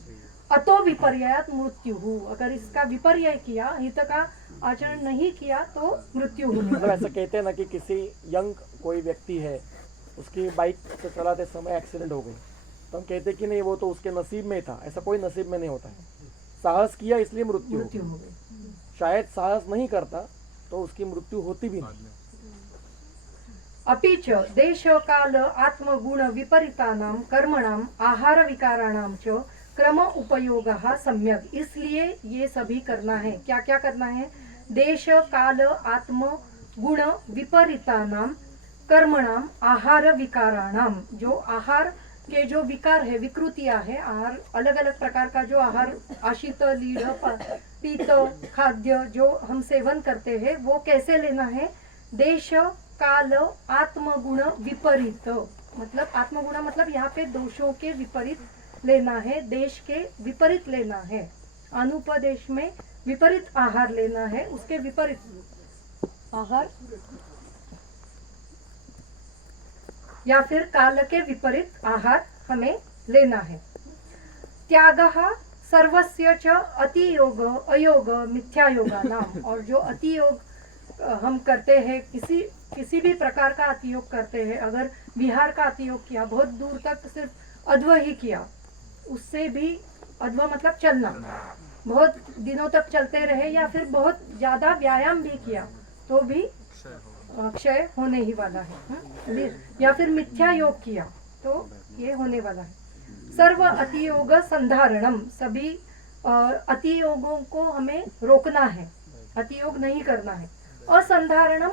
अतो विपर्यात मृत्यु, अगर इसका विपर्य किया, हित का आचरण नहीं किया तो मृत्यु होगी। मतलब ऐसा कहते हैं ना कि किसी यंग कोई व्यक्ति है, उसकी बाइक से चलाते समय एक्सीडेंट हो गई, तो हम कहते कि नहीं वो तो उसके नसीब में था। ऐसा कोई नसीब में नहीं होता है। साहस किया इसलिए मृत्यु हो गई। शायद साहस नहीं करता तो उसकी मृत्यु होती भी नहीं। अपि च देश काल आत्मगुण विपरीतानां कर्मणां आहार विकाराणां च क्रम उपयोगः सम्यक, इसलिए ये सभी करना है। क्या क्या करना है? देश काल आत्म गुण विपरीतानां कर्मणां आहार विकाराणां, जो आहार के जो विकार है, विकृतियां है, आहार अलग अलग प्रकार का जो आहार, आशित लीढ़ पीत खाद्य जो हम सेवन करते हैं वो कैसे लेना है? देश काल आत्मगुण विपरीत, मतलब आत्मगुण मतलब यहाँ पे दोषों के विपरीत लेना है, देश के विपरीत लेना है। अनुपदेश में विपरीत आहार लेना है, उसके विपरीत आहार या फिर काल के विपरीत आहार हमें लेना है। त्यागः सर्वस्य च अतियोग अयोग मिथ्यायोगा नाम। और जो अतियोग हम करते हैं, किसी भी प्रकार का अतियोग करते हैं, अगर विहार का अतियोग किया, बहुत दूर तक सिर्फ अध्व ही किया, उससे भी अध्व मतलब चलना, बहुत दिनों तक चलते रहे या फिर बहुत ज्यादा व्यायाम भी किया तो भी क्षय होने ही वाला है। या फिर मिथ्या योग किया तो ये होने वाला है। सर्व अतियोग संधारणम, सभी अतियोगों को हमें रोकना है, अतियोग नहीं करना है। असंधारणम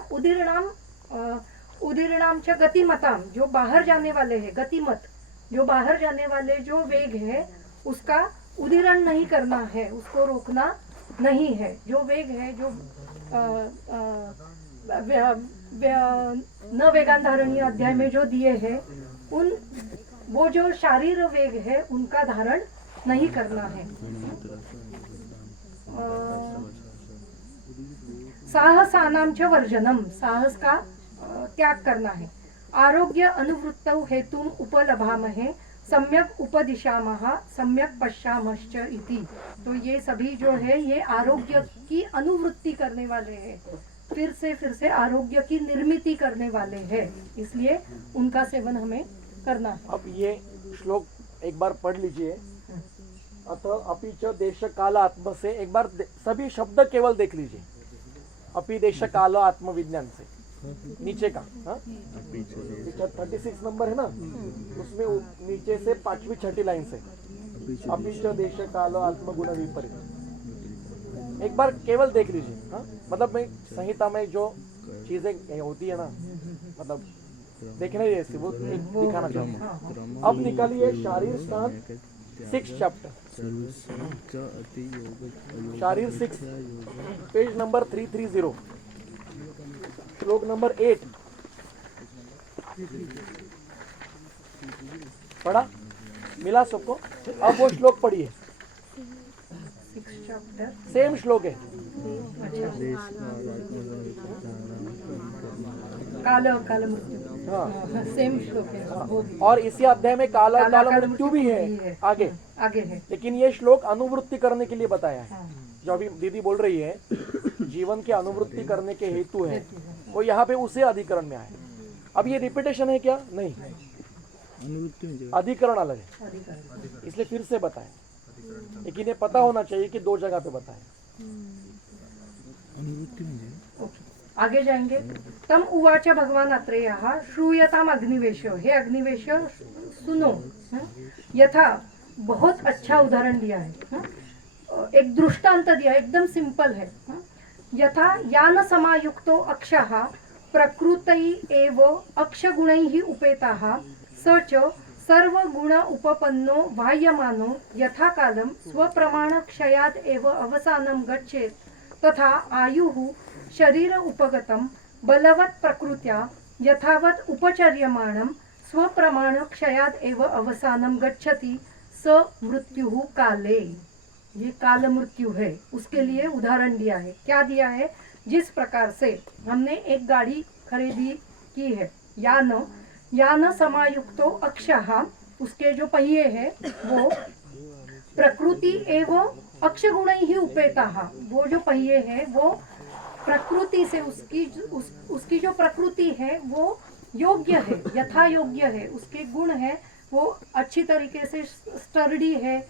उदीर्णाम च गतिमताम, जो बाहर जाने वाले हैं, गतिमत जो बाहर जाने वाले जो वेग है उसका उदीरण नहीं करना है, उसको रोकना नहीं है। जो वेग है, जो न वेगांधारणीय अध्याय में जो दिए हैं, वो जो शारीर वेग है उनका धारण नहीं करना है। साहसानाम च वर्जनम, साहस का त्याग करना है। आरोग्य अनुवृत्तौ हेतुम उपलभामहे सम्यक उपदिशामः सम्यक पश्यामश्च इति। तो ये सभी जो है ये आरोग्य की अनुवृत्ति करने वाले हैं, फिर से आरोग्य की निर्मिति करने वाले हैं, इसलिए उनका सेवन हमें करना है। अब ये श्लोक एक बार पढ़ लीजिए। अथ अपि च देश काल आत्म से एक बार सभी शब्द केवल देख लीजिए। अपि देश काल आत्म विज्ञान से नीचे का, हाँ 36 नंबर है ना, उसमें नीचे से 5वीं 6ठी लाइन से अपि च देश काल आत्म गुण विपरीत एक बार केवल देख लीजिए। हाँ मतलब मैं संहिता में जो चीजें होती है ना, मतलब देखने जैसी वो दिखाना चाहूँगा। अब निकालिए शारीर स्थान 6 चैप्टर, शारीर 6 पेज नंबर 330 श्लोक नंबर 8 पढ़ा, मिला सबको? अब वो श्लोक पढ़िए, सेम श्लोक है। काल मृत्यु, हाँ सेम श्लोक है। और इसी अध्याय में काल मृत्यु भी है आगे है, लेकिन ये श्लोक अनुवृत्ति करने के लिए बताया है। जो अभी दीदी बोल रही है जीवन की अनुवृत्ति करने के हेतु है, वो यहाँ पे उसे अधिकरण में आए। अब ये रिपीटेशन है क्या? नहीं, अधिकरण अलग है, इसलिए फिर से बताए। लेकिन ये पता होना चाहिए कि 2 जगह पे बताए। आगे जाएंगे। तम उवाच भगवान अत्रेयः श्रूयताम अग्निवेशो, हे अग्निवेश सुनो। यथा, बहुत अच्छा उदाहरण दिया है, एक दृष्टांत दिया, एकदम सिंपल है। यथा यान समायुक्तो अक्षः प्रकृतै एव अक्षगुणैः उपेताः स च सर्वगुण उपपन्नो बाह्यमानो यथा कालं स्वप्रमाण क्षयाद एव अवसानं गच्छेत् तथा आयुः शरीर उपगतं बलवत् प्रकृत्या यथावत् उपचर्यमाणं स्वप्रमाण क्षयाद एव अवसानं गच्छति स मृत्युः काले। ये काल मृत्यु है, उसके लिए उदाहरण दिया है। क्या दिया है? जिस प्रकार से हमने एक गाड़ी खरीदी की है, यान समायुक्तो अक्षः, उसके जो पहिए हैं वो प्रकृति एवं अक्ष गुण ही उपेताः, वो जो पहिए हैं वो प्रकृति से उसकी जो प्रकृति है वो योग्य है, यथा योग्य है, उसके गुण है वो अच्छी तरीके से स्टर्डी है,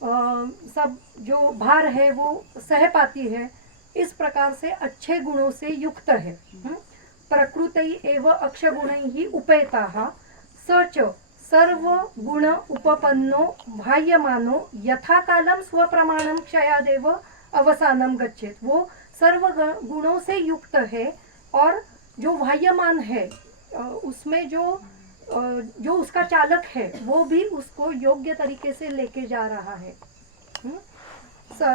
सब जो भार है वो सह पाती है, इस प्रकार से अच्छे गुणों से युक्त है। प्रकृति एव अक्ष गुण ही उपेताः स च सर्व गुण उपपन्नो बाह्यमानो यथा कालम स्वप्रमाणम क्षयादेव अवसानम गच्छेत। वो सर्व गुणों से युक्त है और जो बाह्यमान है उसमें जो उसका चालक है वो भी उसको योग्य तरीके से लेके जा रहा है।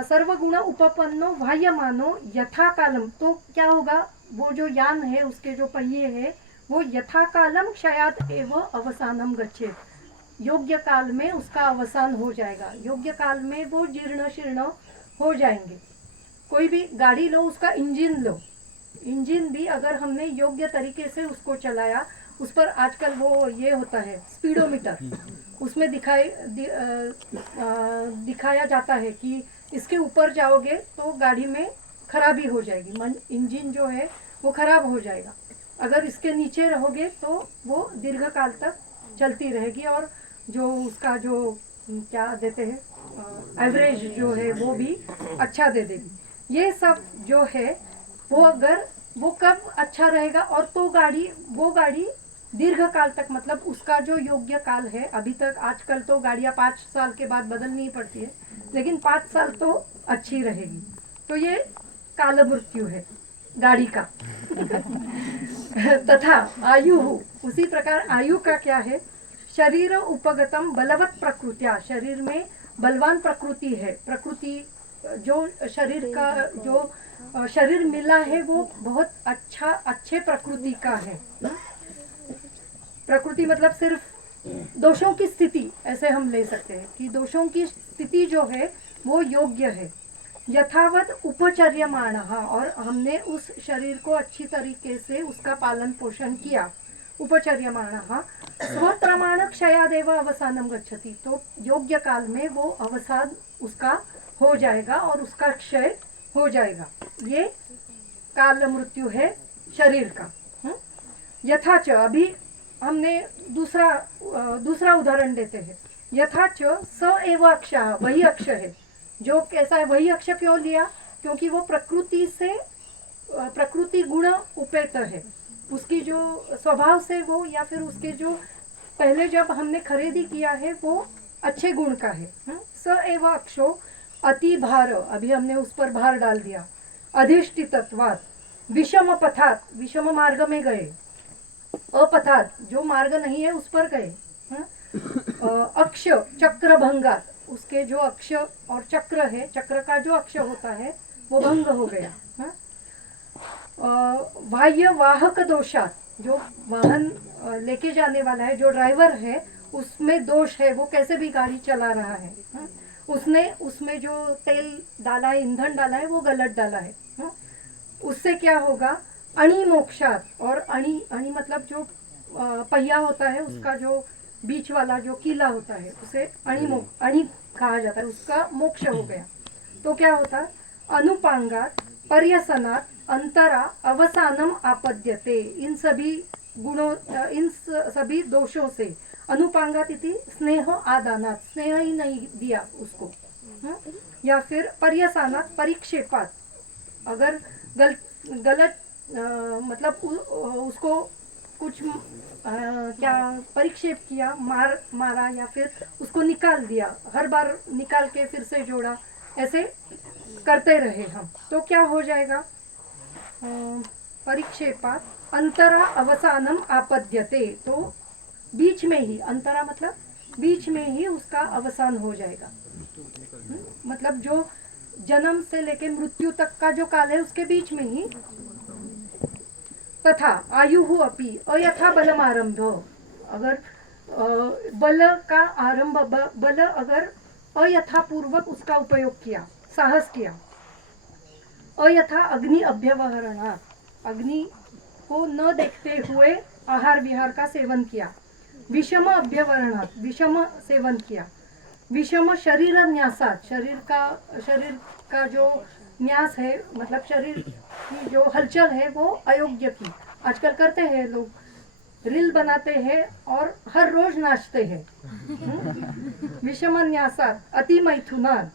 सर्वगुण उपपन्नो बाह्यमानो यथा कालम, तो क्या होगा? वो जो यान है उसके जो पहिए है वो यथा कालम क्षयात एव अवसानम गच्छेत, योग्य काल में उसका अवसान हो जाएगा, योग्य काल में वो जीर्ण शीर्ण हो जाएंगे। कोई भी गाड़ी लो, उसका इंजन लो, इंजन भी अगर हमने योग्य तरीके से उसको चलाया, उस पर आजकल वो ये होता है स्पीडोमीटर, उसमें दिखाया जाता है कि इसके ऊपर जाओगे तो गाड़ी में खराबी हो जाएगी, इंजन जो है वो खराब हो जाएगा। अगर इसके नीचे रहोगे तो वो दीर्घ काल तक चलती रहेगी और जो उसका जो क्या देते हैं एवरेज जो है वो भी अच्छा दे देगी। ये सब जो है वो अगर वो कब अच्छा रहेगा, और तो वो गाड़ी दीर्घ काल तक, मतलब उसका जो योग्य काल है, अभी तक आजकल तो गाड़ियाँ 5 साल के बाद बदलनी पड़ती है, लेकिन 5 साल तो अच्छी रहेगी। तो ये काल मृत्यु है गाड़ी का। तथा आयु, उसी प्रकार आयु का क्या है, शरीर उपगतम बलवत प्रकृतिया, शरीर में बलवान प्रकृति है, प्रकृति जो शरीर का जो शरीर मिला है वो बहुत अच्छे प्रकृति का है। प्रकृति मतलब सिर्फ दोषों की स्थिति, ऐसे हम ले सकते हैं कि दोषों की स्थिति जो है वो योग्य है। यथावत उपचर्यमाण, और हमने उस शरीर को अच्छी तरीके से उसका पालन पोषण किया। उपचर्यमाण स्वप्रमाण क्षयादेव अवसानम गच्छति, तो योग्य काल में वो अवसान उसका हो जाएगा और उसका क्षय हो जाएगा। ये काल मृत्यु है शरीर का। यथाच, अभी हमने दूसरा उदाहरण देते हैं। यथाच स एव अक्ष, वही अक्ष है जो कैसा है, वही अक्ष क्यों लिया, क्योंकि वो प्रकृति गुण उपेत है, उसकी जो स्वभाव से वो, या फिर उसके जो पहले जब हमने खरीदी किया है वो अच्छे गुण का है। स एव अक्षो अति भार, अभी हमने उस पर भार डाल दिया। अधिष्ठितत्वात्, विषम पथात, विषम मार्ग में गए, अपथात जो मार्ग नहीं है उस पर गए। अक्ष चक्र भंगात, उसके जो अक्ष और चक्र है, चक्र का जो अक्ष होता है वो भंग हो गया। बाह्य वाहक दोषात, जो वाहन लेके जाने वाला है, जो ड्राइवर है उसमें दोष है, वो कैसे भी गाड़ी चला रहा है, उसने उसमें जो तेल डाला है, ईंधन डाला है वो गलत डाला है। उससे क्या होगा, अणि मोक्षात, और अणि मतलब जो पहिया होता है उसका जो बीच वाला जो कीला होता है उसे अणि कहा जाता है, उसका मोक्ष हो गया। तो क्या होता है, अनुपांगात पर्यसनात अंतरा अवसानम आपद्यते, इन सभी गुणों, इन सभी दोषों से, अनुपांगात इति स्नेह आदानात, स्नेह ही नहीं दिया उसको, या फिर पर्यसानात परिक्षेपात, अगर गलत मतलब उसको कुछ क्या परिक्षेप किया, मारा या फिर उसको निकाल दिया, हर बार निकाल के फिर से जोड़ा, ऐसे करते रहे हम, तो क्या हो जाएगा, परिक्षेपात अंतरा अवसानम आपद्यते, तो बीच में ही, अंतरा मतलब बीच में ही उसका अवसान हो जाएगा। मतलब जो जन्म से लेकर मृत्यु तक का जो काल है उसके बीच में ही। तथा आयु अपि अयथा बलम आरंभ, अगर बल का आरंभ, बल अगर अयथा पूर्वक उसका उपयोग किया, साहस किया। अयथा अग्नि अभ्यवहरणात्, अग्नि को न देखते हुए आहार विहार का सेवन किया। विषम अभ्यवरणात्, विषम सेवन किया। विषम शरीर न्यासात, शरीर का जो न्यास है, मतलब शरीर की जो हलचल है वो अयोग्य की, आजकल करते हैं लोग, रील बनाते हैं और हर रोज नाचते हैं। विषम न्यासात अति मैथुनात,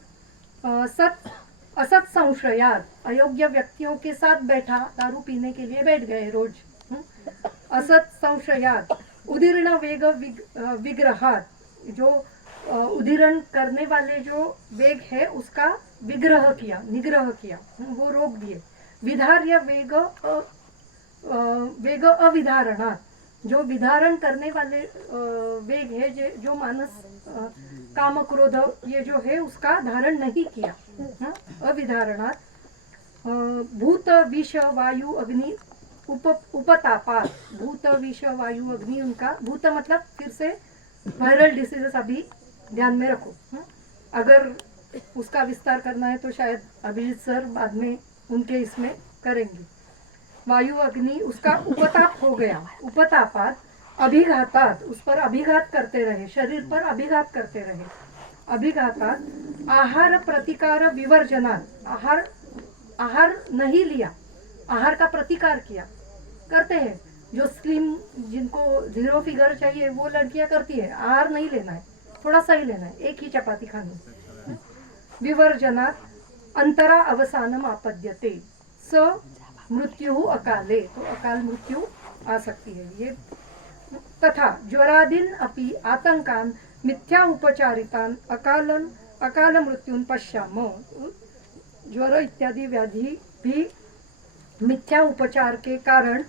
असत संशयात, अयोग्य व्यक्तियों के साथ बैठा, दारू पीने के लिए बैठ गए रोज। असत संशयात उदीर्ण वेग विग्रहात, जो उदीरण करने वाले जो वेग है उसका विग्रह किया, निग्रह किया, वो रोक दिए। विधार्य वेग अविधारणात्, जो विधारण करने वाले वेग है, जो मानस काम क्रोध ये जो है उसका धारण नहीं किया, अविधारणात्। भूत विष वायु अग्नि उपतापात, भूत विष वायु अग्नि, उनका भूत मतलब फिर से वायरल डिसीजेस, अभी ध्यान में रखो। अगर उसका विस्तार करना है तो शायद अभिजीत सर बाद में उनके इसमें करेंगे। वायु अग्नि उसका उपताप हो गया, उपतापात अभिघातात, उस पर अभिघात करते रहे, शरीर पर अभिघात करते रहे, अभिघातात आहार प्रतिकार विवर्जनात, आहार नहीं लिया, आहार का प्रतिकार किया, करते हैं जो स्लिम, जिनको 0 फिगर चाहिए वो लड़कियां करती है, आहार नहीं लेना है, थोड़ा सा ही लेना है, एक ही चपाती खानी। विवर्जनात अंतरा अवसानम आपद्यते स मृत्यु अकाले, तो अकाल मृत्यु आ सकती है ये। तथा ज्वरादीन अपि आतंकान मिथ्या उपचारितान अकाल मृत्युन पश्याम, ज्वर इत्यादि व्याधि भी मिथ्या उपचार के कारण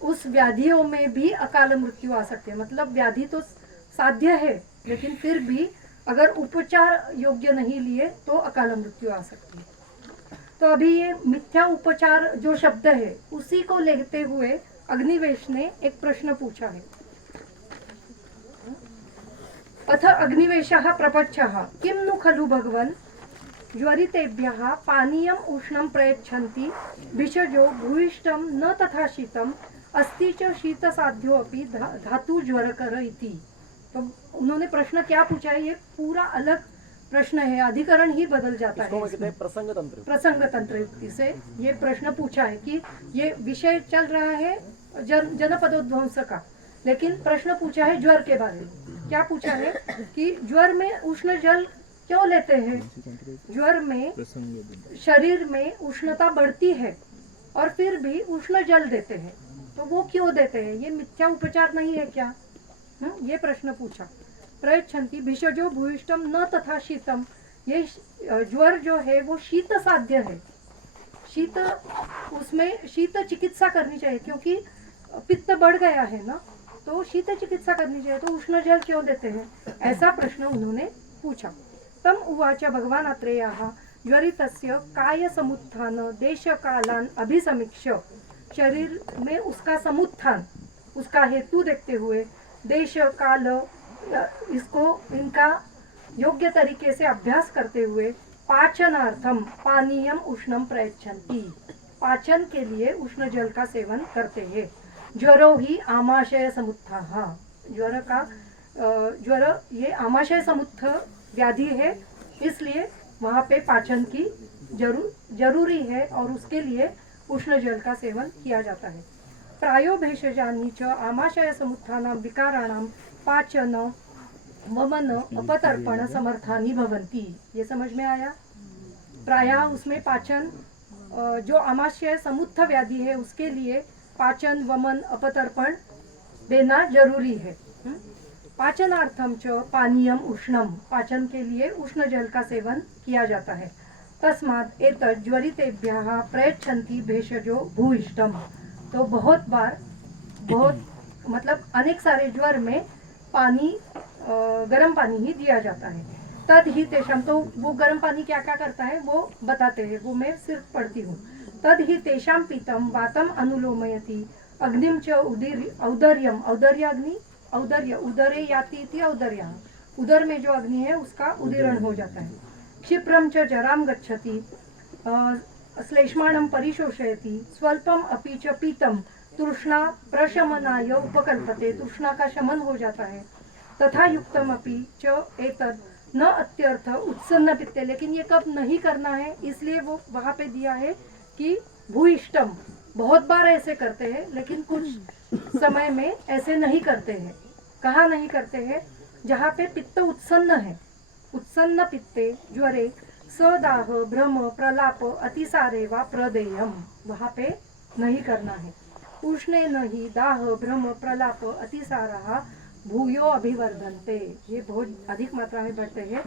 उस व्याधियों में भी अकाल मृत्यु आ सकती है। मतलब व्याधि तो साध्य है, लेकिन फिर भी अगर उपचार योग्य नहीं लिए तो अकाल मृत्यु आ सकती है। तो अभी ये मिथ्या उपचार जो शब्द है उसी को लेते हुए अग्निवेश ने एक प्रश्न पूछा है। अथ अग्निवेशः प्रपच्छः किं नु खलु भगवन् ज्वरितेभ्यः पानीयम् उष्णं प्रयच्छन्ति भिषजो भूयिष्ठं न तथा शीतम अस्ति च शीतसाध्यो अपि धातु ज्वरकर इति। तो उन्होंने प्रश्न क्या पूछा है, ये पूरा अलग प्रश्न है, अधिकरण ही बदल जाता है। कहते हैं प्रसंग तंत्र। प्रसंग तंत्र युक्ति से ये प्रश्न पूछा है कि ये विषय चल रहा है जनपदोध्वंस का, लेकिन प्रश्न पूछा है ज्वर के बारे में। क्या पूछा है कि ज्वर में उष्ण जल क्यों लेते हैं, ज्वर में शरीर में उष्णता बढ़ती है और फिर भी उष्ण जल देते हैं, तो वो क्यों देते हैं, ये मिथ्या उपचार नहीं है क्या? ये प्रश्न पूछा। प्रयच्छन्ति भिषजो भूयिष्ठम न तथा शीतम, ये ज्वर जो है वो शीत साध्य है, शीत, उसमें शीत चिकित्सा करनी चाहिए क्योंकि पित्त बढ़ गया है ना, तो शीत चिकित्सा करनी चाहिए, तो उष्ण जल क्यों देते हैं, ऐसा प्रश्न उन्होंने पूछा। तम उवाच भगवान अत्रेयः ज्वरितस्य काय समुत्थान देश कालान अभिसमीक्ष्य, शरीर में उसका समुत्थान, उसका हेतु देखते हुए देश काल, इसको इनका योग्य तरीके से अभ्यास करते हुए पाचनार्थम पानीयम उष्णम प्रयच्छन्ति, पाचन के लिए उष्ण जल का सेवन करते हैं। ज्वरो ही आमाशय समुत्थाः, ज्वर ये आमाशय समुत्थ व्याधि है, इसलिए वहाँ पे पाचन की जरूरी है और उसके लिए उष्ण जल का सेवन किया जाता है। प्रायो भेषजानि च आमाशय समुत्थानां विकाराणां पाचन वमन अपतर्पण समर्थानि भवन्ति, ये समझ में आया? प्रायः उसमें पाचन, जो आमाशय समुत्थ व्याधि है उसके लिए पाचन वमन अपतर्पण देना जरूरी है। पाचनार्थम च पानीयम उष्णम, पाचन के लिए उष्ण जल का सेवन किया जाता है। तस्मात् एतत् ज्वरितेभ्यः प्रयच्छन्ति भेषजो भूयिष्ठम, तो बहुत बार, बहुत मतलब अनेक सारे ज्वर में पानी, गर्म पानी ही दिया जाता है। तद ही तेषाम, तो वो गर्म पानी क्या क्या करता है वो बताते हैं, वो मैं सिर्फ पढ़ती हूँ। तद ही तेषाम पीतम वातम अनुलोमयति अग्निम च औदर्यम, औदर्य अग्नि, औदर्य उदरे याति इति औदर्य, उदर में जो अग्नि है उसका उदीरण हो जाता है। क्षिप्रम च जराम गच्छति श्लेष्माणं परिशोषयति स्वल्पम अपि च पीतम तृष्णा प्रशमनाय उपकल्पते, तृष्णा का शमन हो जाता है। तथा युक्तम अपि च एतद् न अत्यर्थ उत्सन्न पित्ते, लेकिन ये कब नहीं करना है, इसलिए वो वहाँ पे दिया है कि भूयिष्ठम, बहुत बार ऐसे करते हैं लेकिन कुछ समय में ऐसे नहीं करते हैं। कहाँ नहीं करते हैं? जहाँ पे पित्त उत्सन्न है, उत्सन्न पित्ते ज्वरे सदाह भ्रम प्रलाप अतिसारे वा प्रदेयम, वहाँ पे नहीं करना है। उष्णे नहीं दाह भ्रम प्रलाप अतिसारा भूयो अभिवर्धनते, ये बहुत अधिक मात्रा में बढ़ते हैं।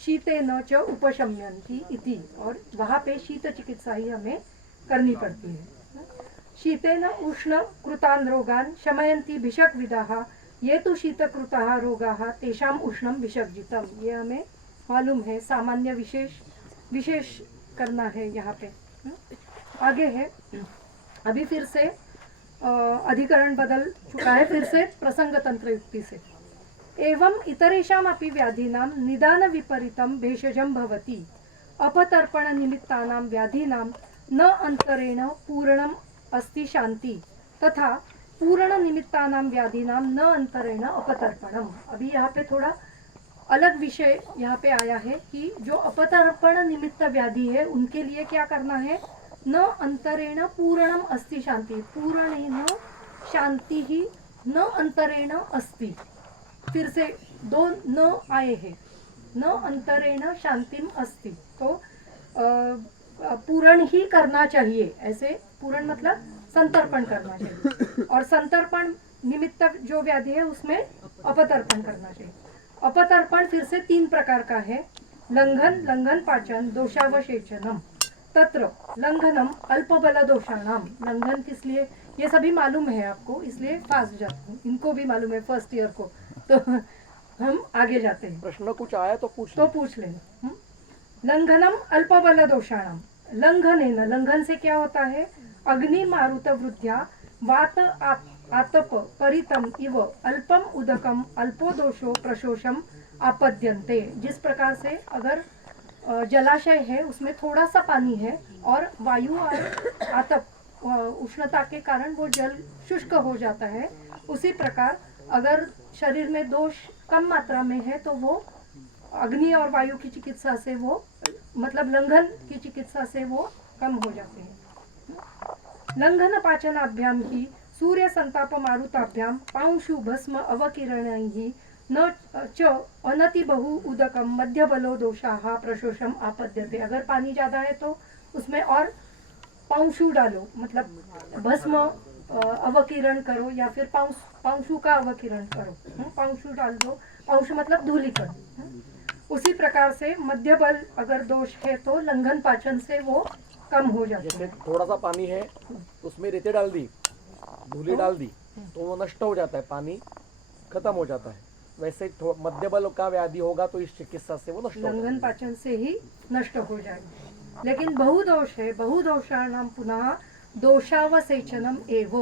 शीते न च उपशम्यन्ति इति, और वहाँ पे शीत चिकित्सा ही हमें करनी पड़ती है। शीते न उष्ण कृतान रोगान शमयन्ति भिषक विदाः, ये तो शीतकृताः रोगाः तेषाम उष्णम विषर्जितम, ये हमें मालूम है। सामान्य विशेष करना है यहाँ पे। आगे है, अभी फिर से अधिकरण बदल चुका है, फिर से प्रसंग तंत्र युक्ति से। एवं इतरेषाम् अपि व्याधीनां निदान विपरीतं भेषजं भवति, अपतर्पण निमित्तानां व्याधीनां न अंतरेण पूर्णम अस्ति शांति, तथा पूर्ण निमित्तानां व्याधीनां न अंतरेण अपतर्पणम। अभी यहाँ पे थोड़ा अलग विषय यहाँ पे आया है कि जो अपतर्पण निमित्त व्याधि है उनके लिए क्या करना है, न अंतरेण पूर्णम अस्ति शांति, पूर्णेन शांति ही न अंतरेण अस्ति। फिर से दो न आए हैं, न अंतरेण शांतिम अस्ति, तो पूर्ण ही करना चाहिए, ऐसे पूर्ण मतलब संतर्पण करना चाहिए, और संतर्पण निमित्त जो व्याधि है उसमें अपतर्पण करना चाहिए। अपतर्पण फिर से 3 प्रकार का है, लंघन, लंघन पाचन, दोषावशेषणम। तत्र लंघनम अल्पबल दोषाणाम, लंघन किस लिए, ये सभी मालूम है आपको, इसलिए फास्ट जाते हैं, इनको भी मालूम है फर्स्ट ईयर को, तो हम आगे जाते हैं। प्रश्न कुछ आया तो पूछ लेना। लंघनम अल्पबल दोषाणाम, लंघनेन, लंघन से क्या होता है, अग्नि मारुत वृद्ध्या वात आतप परितम इव अल्पम उदकम अल्पो दोषो प्रशोषम आपद्यन्ते। जिस प्रकार से अगर जलाशय है उसमें थोड़ा सा पानी है और वायु और आतप उष्णता के कारण वो जल शुष्क हो जाता है, उसी प्रकार अगर शरीर में दोष कम मात्रा में है तो वो अग्नि और वायु की चिकित्सा से वो मतलब लंघन की चिकित्सा से वो कम हो जाते हैं। लंघन पाचनाभ्याम ही सूर्य संताप मारुताभ्याम पांशु भस्म अवकिरणैः न च अनति बहु उदकम मध्य बलो दोषाः प्रशोषम आपद्यते। अगर पानी ज्यादा है तो उसमें और पांशु डालो, मतलब भस्म अवकिरण करो या फिर पांशु का अवकिरण करो, पांशु डाल दो, पांशु मतलब धूलिकण। उसी प्रकार से मध्य बल अगर दोष है तो लंघन पाचन से वो कम हो जाता है। जैसे थोड़ा सा पानी है उसमें रेते डाल दी, धूली डाल दी तो वो नष्ट हो जाता है, पानी खत्म हो जाता है। वैसे मध्य बल का व्याधि होगा तो इस चिकित्सा से वो नष्ट हो लंघन पाचन से ही नष्ट हो जाएगा। लेकिन बहुदोष है, बहुदोषाणाम पुनः दोषावसेचनम एव,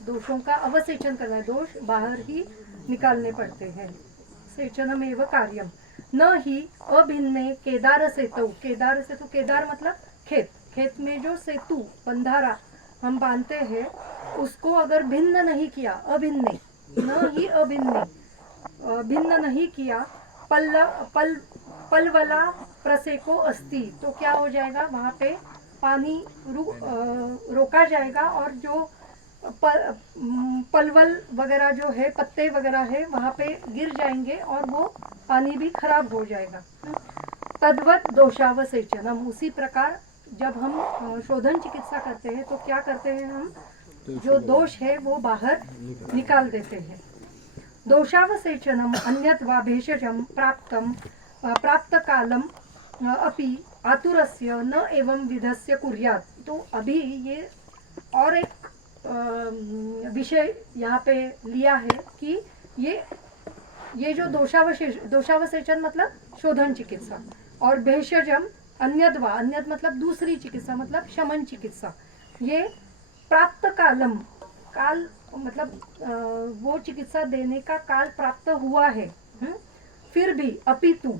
दोषों का अवसेचन करना है, दोष बाहर ही निकालने पड़ते हैं। सेचनम एव कार्यम न ही अभिन्ने केदार सेतु, केदार सेतु, केदार मतलब खेत, खेत में जो सेतु बंधारा हम बांधते हैं उसको अगर भिन्न नहीं किया, अभिन्ने न ही अभिन्ने, भिन्न नहीं किया, पलवला प्रसेको अस्ति, तो क्या हो जाएगा, वहाँ पे पानी रोका जाएगा और जो पलवल वगैरह जो है, पत्ते वगैरह है वहाँ पे गिर जाएंगे और वो पानी भी खराब हो जाएगा। तद्वत दोषावसेचनम, उसी प्रकार जब हम शोधन चिकित्सा करते हैं तो क्या करते हैं, हम जो दोष है वो बाहर निकाल देते हैं। दोषावसेचनम अन्यत्वा भेषजम प्राप्त कालम अपि आतुरस्य न एवं विधस्य कुर्यात्। तो अभी ये और एक विषय यहाँ पे लिया है कि ये जो दोषावसेचन मतलब शोधन चिकित्सा, और भेषजम अन्यद्वा, अन्यद मतलब दूसरी चिकित्सा मतलब शमन चिकित्सा, ये प्राप्त कालम, काल मतलब वो चिकित्सा देने का काल प्राप्त हुआ है, फिर भी अपितु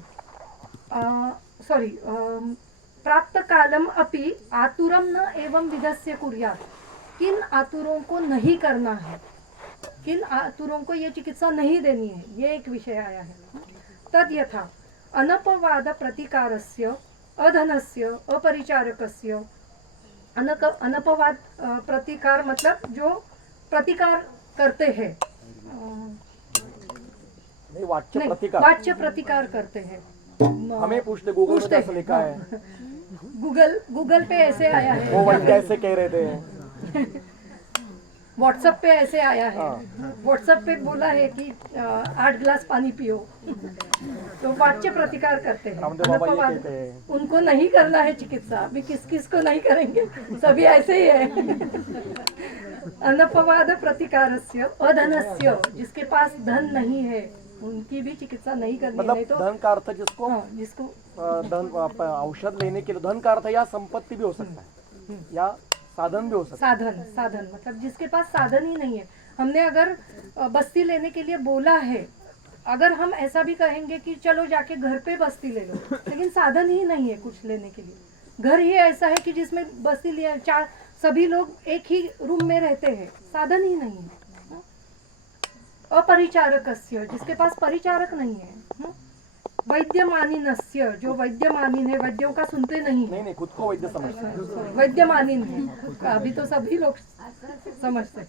प्राप्त कालम अपि आतुरम न एवं विधस्य कुर्यात्, किन आतुरों को नहीं करना है, किन आतुरों को ये चिकित्सा नहीं देनी है, ये एक विषय आया है। तद यथा अनपवाद प्रतिकारस्य अधनस्य अपरिचारकस्य, अनपवाद प्रतिकार मतलब जो प्रतिकार करते हैं, वाच्य प्रतिकार करते हैं। हमें पूछते गूगल में कैसे लिखा है, गूगल पे ऐसे आया है, वो वैद्य ऐसे कह रहे थे, व्हाट्सएप पे ऐसे आया है, व्हाट्सएप पे बोला है कि 8 गिलास पानी पियो, तो वाच्य प्रतिकार करते हैं। अनपवाद उनको नहीं करना है चिकित्सा, अभी किस किस को नहीं करेंगे, सभी ऐसे ही है। अनपवाद प्रतिकारस्य अधनस्य, जिसके पास धन नहीं है उनकी भी चिकित्सा नहीं करनी, मतलब नहीं तो धन का अर्थ जिसको जिसको धन औषध लेने के लिए, धन का अर्थ या संपत्ति भी हो सकता है या साधन भी हो सकता है। साधन मतलब जिसके पास साधन ही नहीं है। हमने अगर बस्ती लेने के लिए बोला है, अगर हम ऐसा भी कहेंगे कि चलो जाके घर पे बस्ती ले लो, लेकिन साधन ही नहीं है कुछ लेने के लिए, घर ही ऐसा है कि जिसमें बस्ती लिया, सभी लोग एक ही रूम में रहते हैं, साधन ही नहीं है, अपरिचारकस्य, जिसके पास परिचारक नहीं है, वैद्यमानिनस्य, जो वैद्यमानिन है, वैद्यों का सुनते नहीं है, नहीं खुद को वैद्य समझते हैं। वैद्यमानिन है, अभी तो सभी लोग समझते हैं।